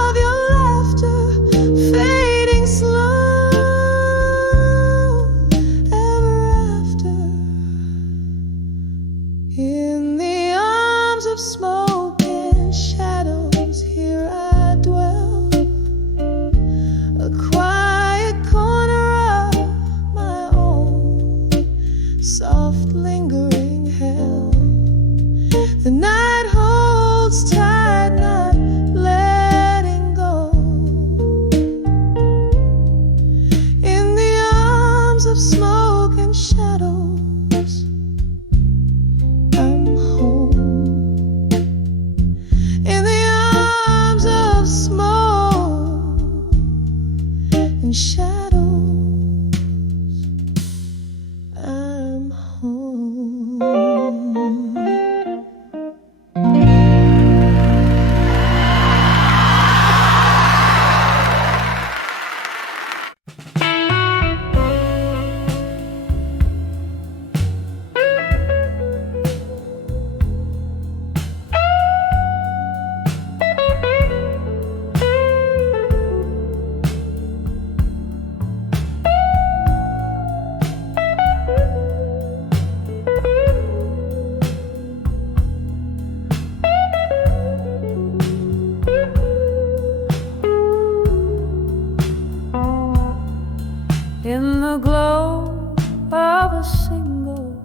of your laughter fading slow ever after. In the arms of smoke and shadows, here I dwell, a quiet corner of my own, soft lingering hell. The night holds tight, not letting go. In the arms of smoke and shadows, I'm home. In the arms of smoke and shadows, I'm home. In the glow of a single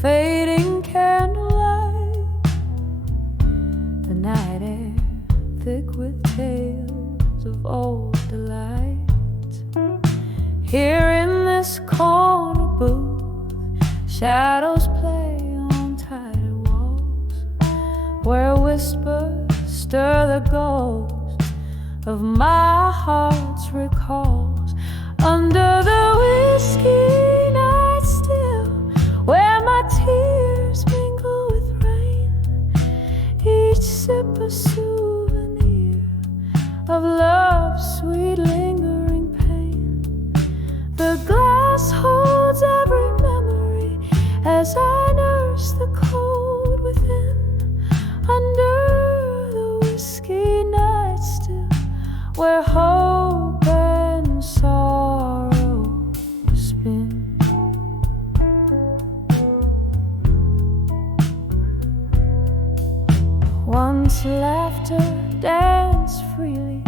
fading candlelight, the night air thick with tales of old delight. Here in this corner booth, shadows play on tired walls, where whispers stir the ghosts of my heart's recalls. Under the whiskey night still, where my tears mingle with rain, each sip a souvenir of love's sweet lingering pain. The glass holds every memory as I nurse the cold within. Under the whiskey night still, where hope and sorrow spin. Once laughter danced freely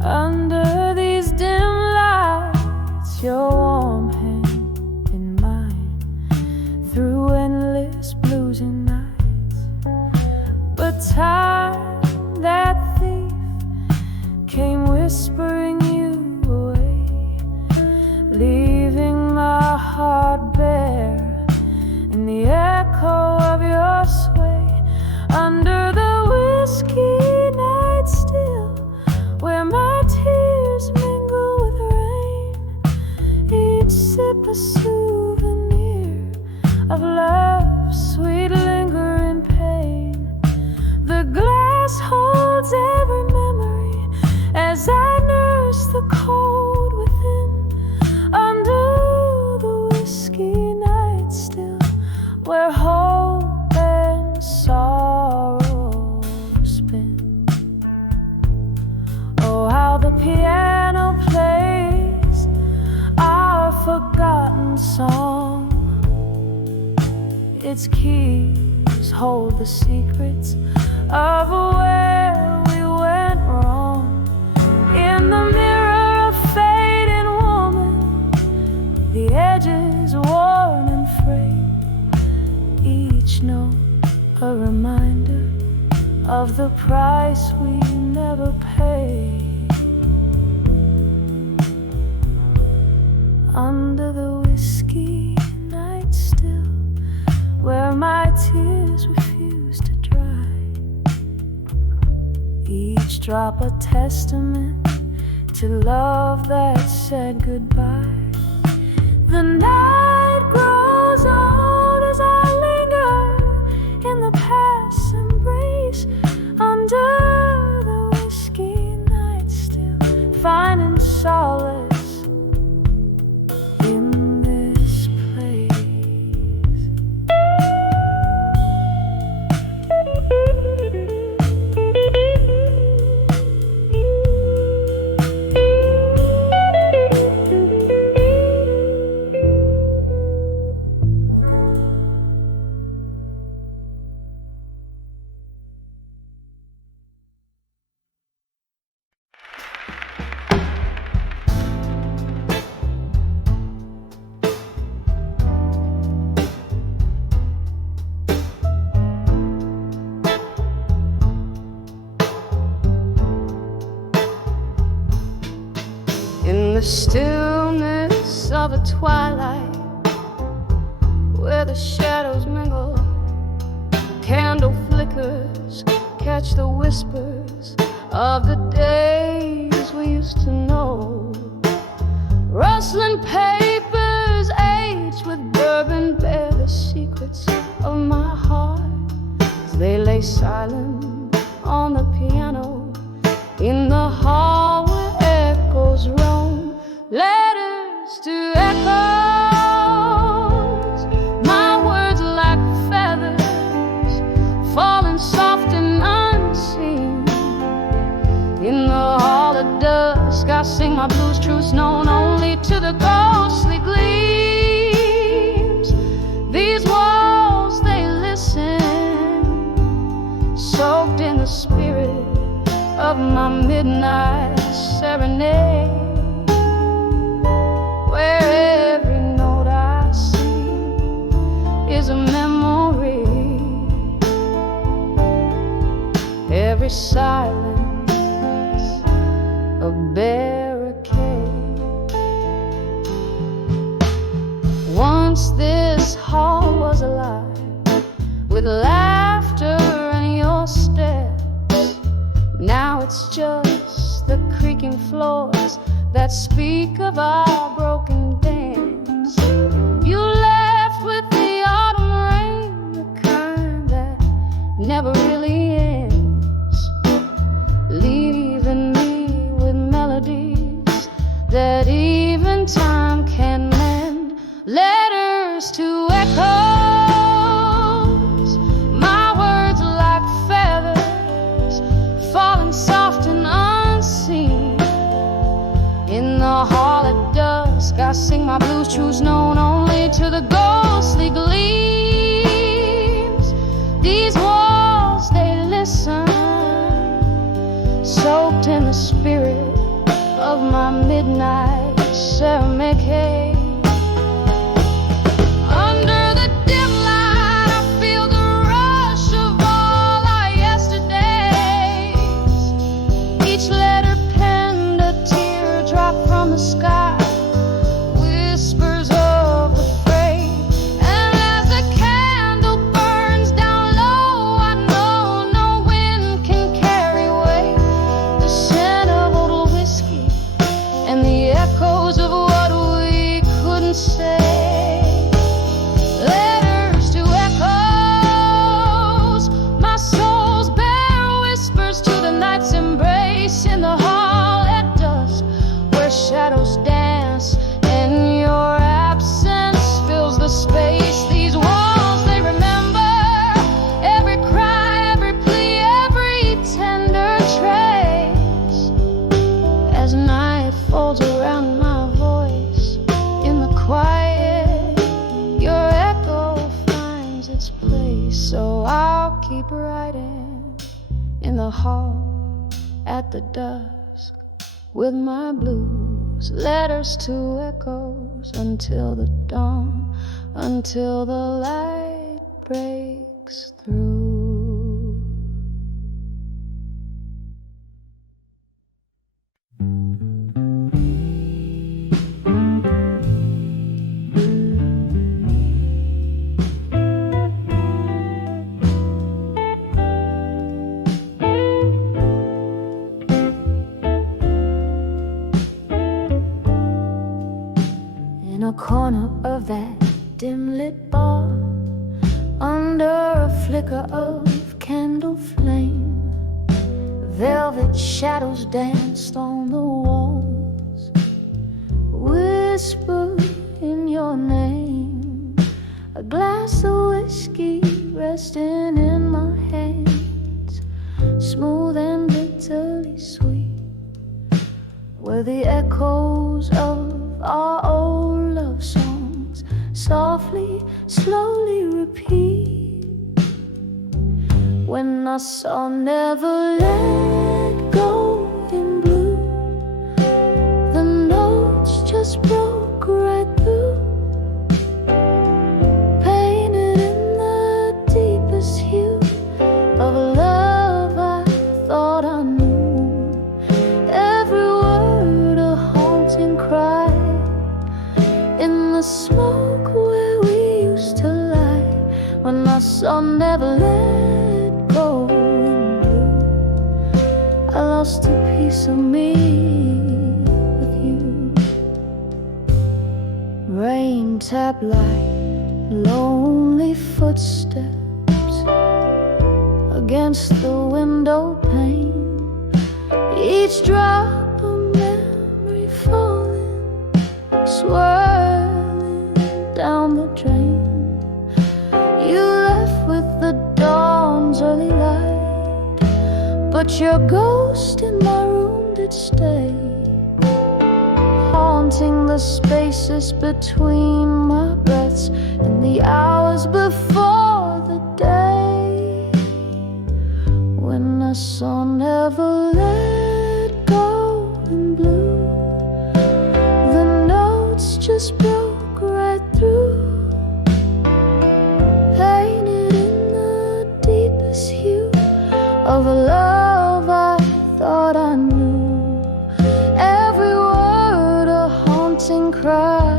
under these dim lights, your warm hand in mine, through endless blues and nights. But time, that thief, came whispering you away, leaving my heart bare in the echo of your sway. Under the whiskey night still, where my tears mingle with rain, each sip a souvenir of love's sweet lingering pain. The glass holds every memory as I nurse the cold within. Under the whiskey night still, where hope and sorrow spin. Oh, how the piano plays our forgotten song. Its keys hold the secrets of where we went wrong. In the mirror of fading woman, the edges worn and frayed, each note a reminder of the price we never paid. Under the whiskey night still, where my tears refuse to dry, each drop a testament to love that said goodbye. The night grows old as I linger in the past's embrace, under the whiskey night still, finding solace in this place. In the stillness of a twilight, where the shadows mingle, candle flickers catch the whispers of the days we used to know. Rustling papers aged with bourbon bear the secrets of my heart as they lay silent on the piano in the hall where echoes roam. Letters to echoes, my words like feathers falling soft and unseen. In the hall of dusk I sing my blues, truths known only to the ghostly gleams. These walls, they listen, soaked in the spirit of my midnight serenade, where every note I sing is a memory, every silence a barricade. Once this hall was alive with laughter and your steps. Now it's just the creaking floors that speak of our broken dance. You left with the autumn rain, the kind that never really ends, leaving me with melodies that even time can mend. Letters to echoes, my words like feathers falling soft and unseen. In the hall at dusk I sing my blues, truths known only to the ghostly gleams. These walls, they listen, soaked in the spirit of my midnight serenade. Under the dim light I feel the rush of all our yesterdays. Each letter penned a teardrop from the sky, whispers of the fray. And as the candle burns down low, I know no wind can carry away the scent of old whiskey and the echoes of what we couldn't say. Letters to echoes, my soul's bare whispers to the night's embrace. In the hall at dusk where shadows dance and your absence fills the space. These walls, they so I'll keep writing in the hall at the dusk with my blues, letters to echoes until the dawn, until the light breaks through. In a corner of that dim-lit bar, under a flicker of candle flame, velvet shadows danced on the walls, whisper in your name. A glass of whiskey resting in my hands, smooth and bitterly sweet, were the echoes of our old love songs, softly, slowly repeat. When I saw Never Let Go in blue, the notes just broke right through, painted in the deepest hue of a love I thought I knew. Every word a haunting cry in the smoke where we used to lie. When I saw Never Let Go in blue, I lost a piece of me with you. Rain tap like lonely footsteps against the window pane, each drop a memory falling, swirling down the drain. You left with the dawn's early light, but your ghost in my room did stay, haunting the spaces between my breaths and the hours before the day. When I saw Never Let Go in blue, the notes just broke right through, painted in the deepest hue of a love I thought I knew. Every word a haunting cry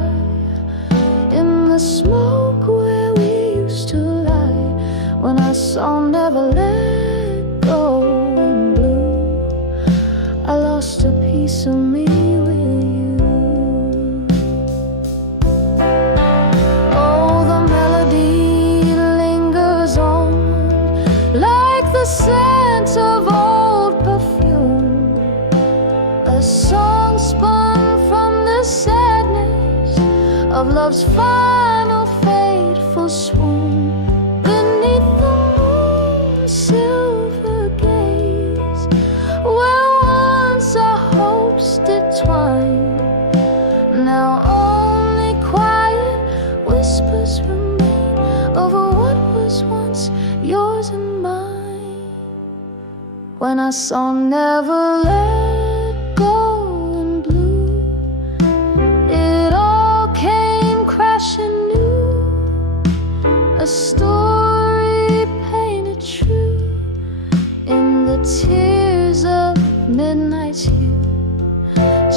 in the smoke where we used to lie. When I saw Never Let Go in blue, I lost a piece of me with you. Oh, the melody lingers on like the scent of old perfume, a song spun from the sadness of love's final fateful swoon. Beneath the moon's silver gaze, where once our hopes did twine, now only quiet whispers remain over what was once yours and mine. When I saw Never Let Go in blue, it all came crashing new, a story painted true in the tears of midnight's hue,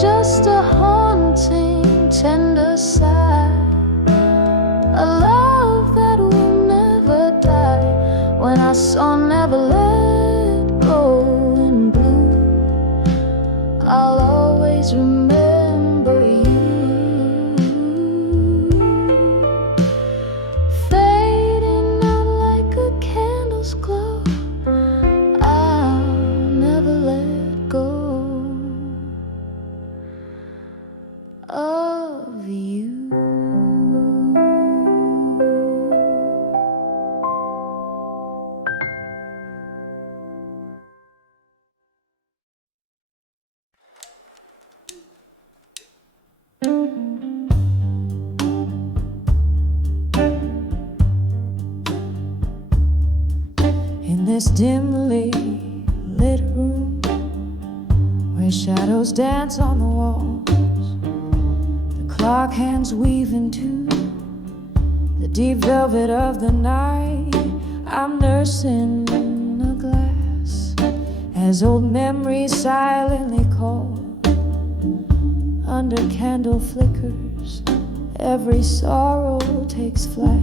just a haunting, tender sigh, a love that will never die. When I saw Never Let Go in blue, I'll always remember you, fading this dimly lit room where shadows dance on the walls, the clock hands weave into the deep velvet of the night. I'm nursing a glass as old memories silently call. Under candle flickers, every sorrow takes flight.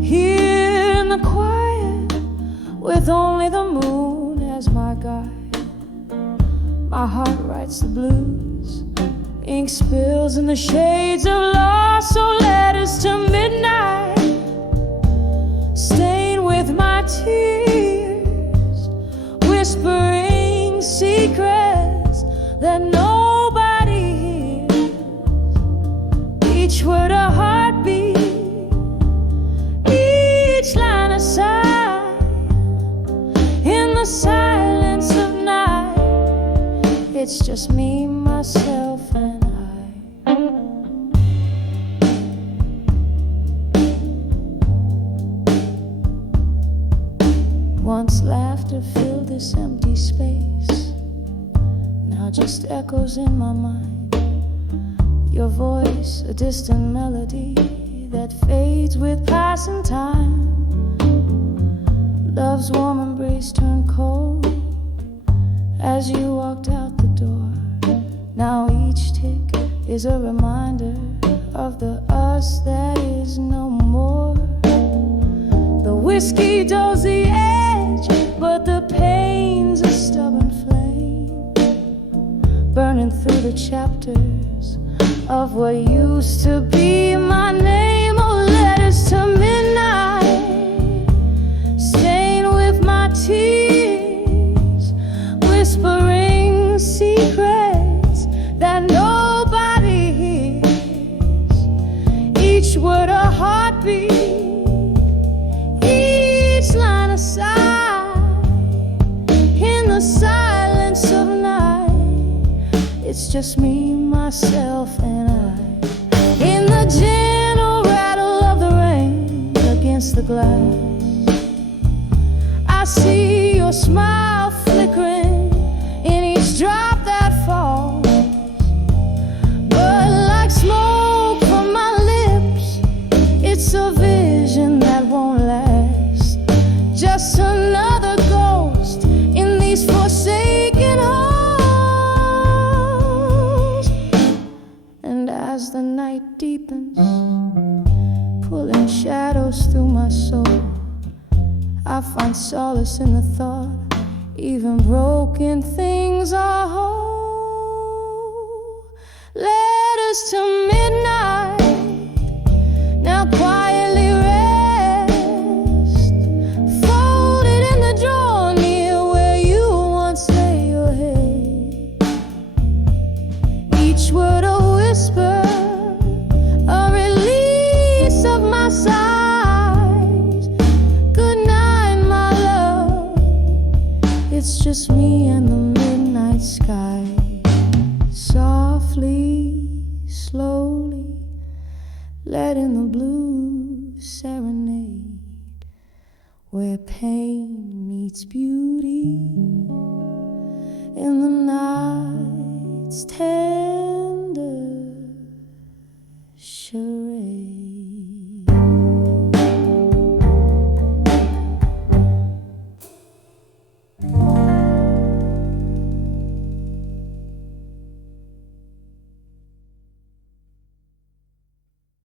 Here in the quiet, with only the moon as my guide, my heart writes the blues. Ink spills in the shades of loss, so letters to midnight stain with my tears, whispering secrets that nobody hears. Each word a heartbeat, each line a sigh. In the silence of night, it's just me, myself, and I. Once laughter filled this empty space, now just echoes in my mind. Your voice, a distant melody that fades with passing time. Love's warm embrace turned cold as you walked out the door. Now each tick is a reminder of the us that is no more. The whiskey dulls the edge, but the pain's a stubborn flame, burning through the chapters of what used to be my name. Oh, letters to midnight, stained with my tears, whispering secrets that nobody hears. Each word a heartbeat, each line a sigh. In the silence of night, it's just me, myself, and I. In the gentle rattle of the rain against the glass, I see your smile flickering in each drop that falls. But like smoke from my lips, it's a vision that won't last. Just another ghost in these forsaken halls. And as the night deepens, pulling shadows through my soul, I find solace in the thought even broken things are whole. Letters to midnight now quietly rest, folded in the drawer near where you once lay your head. Each word a whisper, a release of my sighs. Good night, my love, it's just me and the midnight sky. Softly, slowly, letting the blues serenade, where pain meets beauty in the night's tender charade.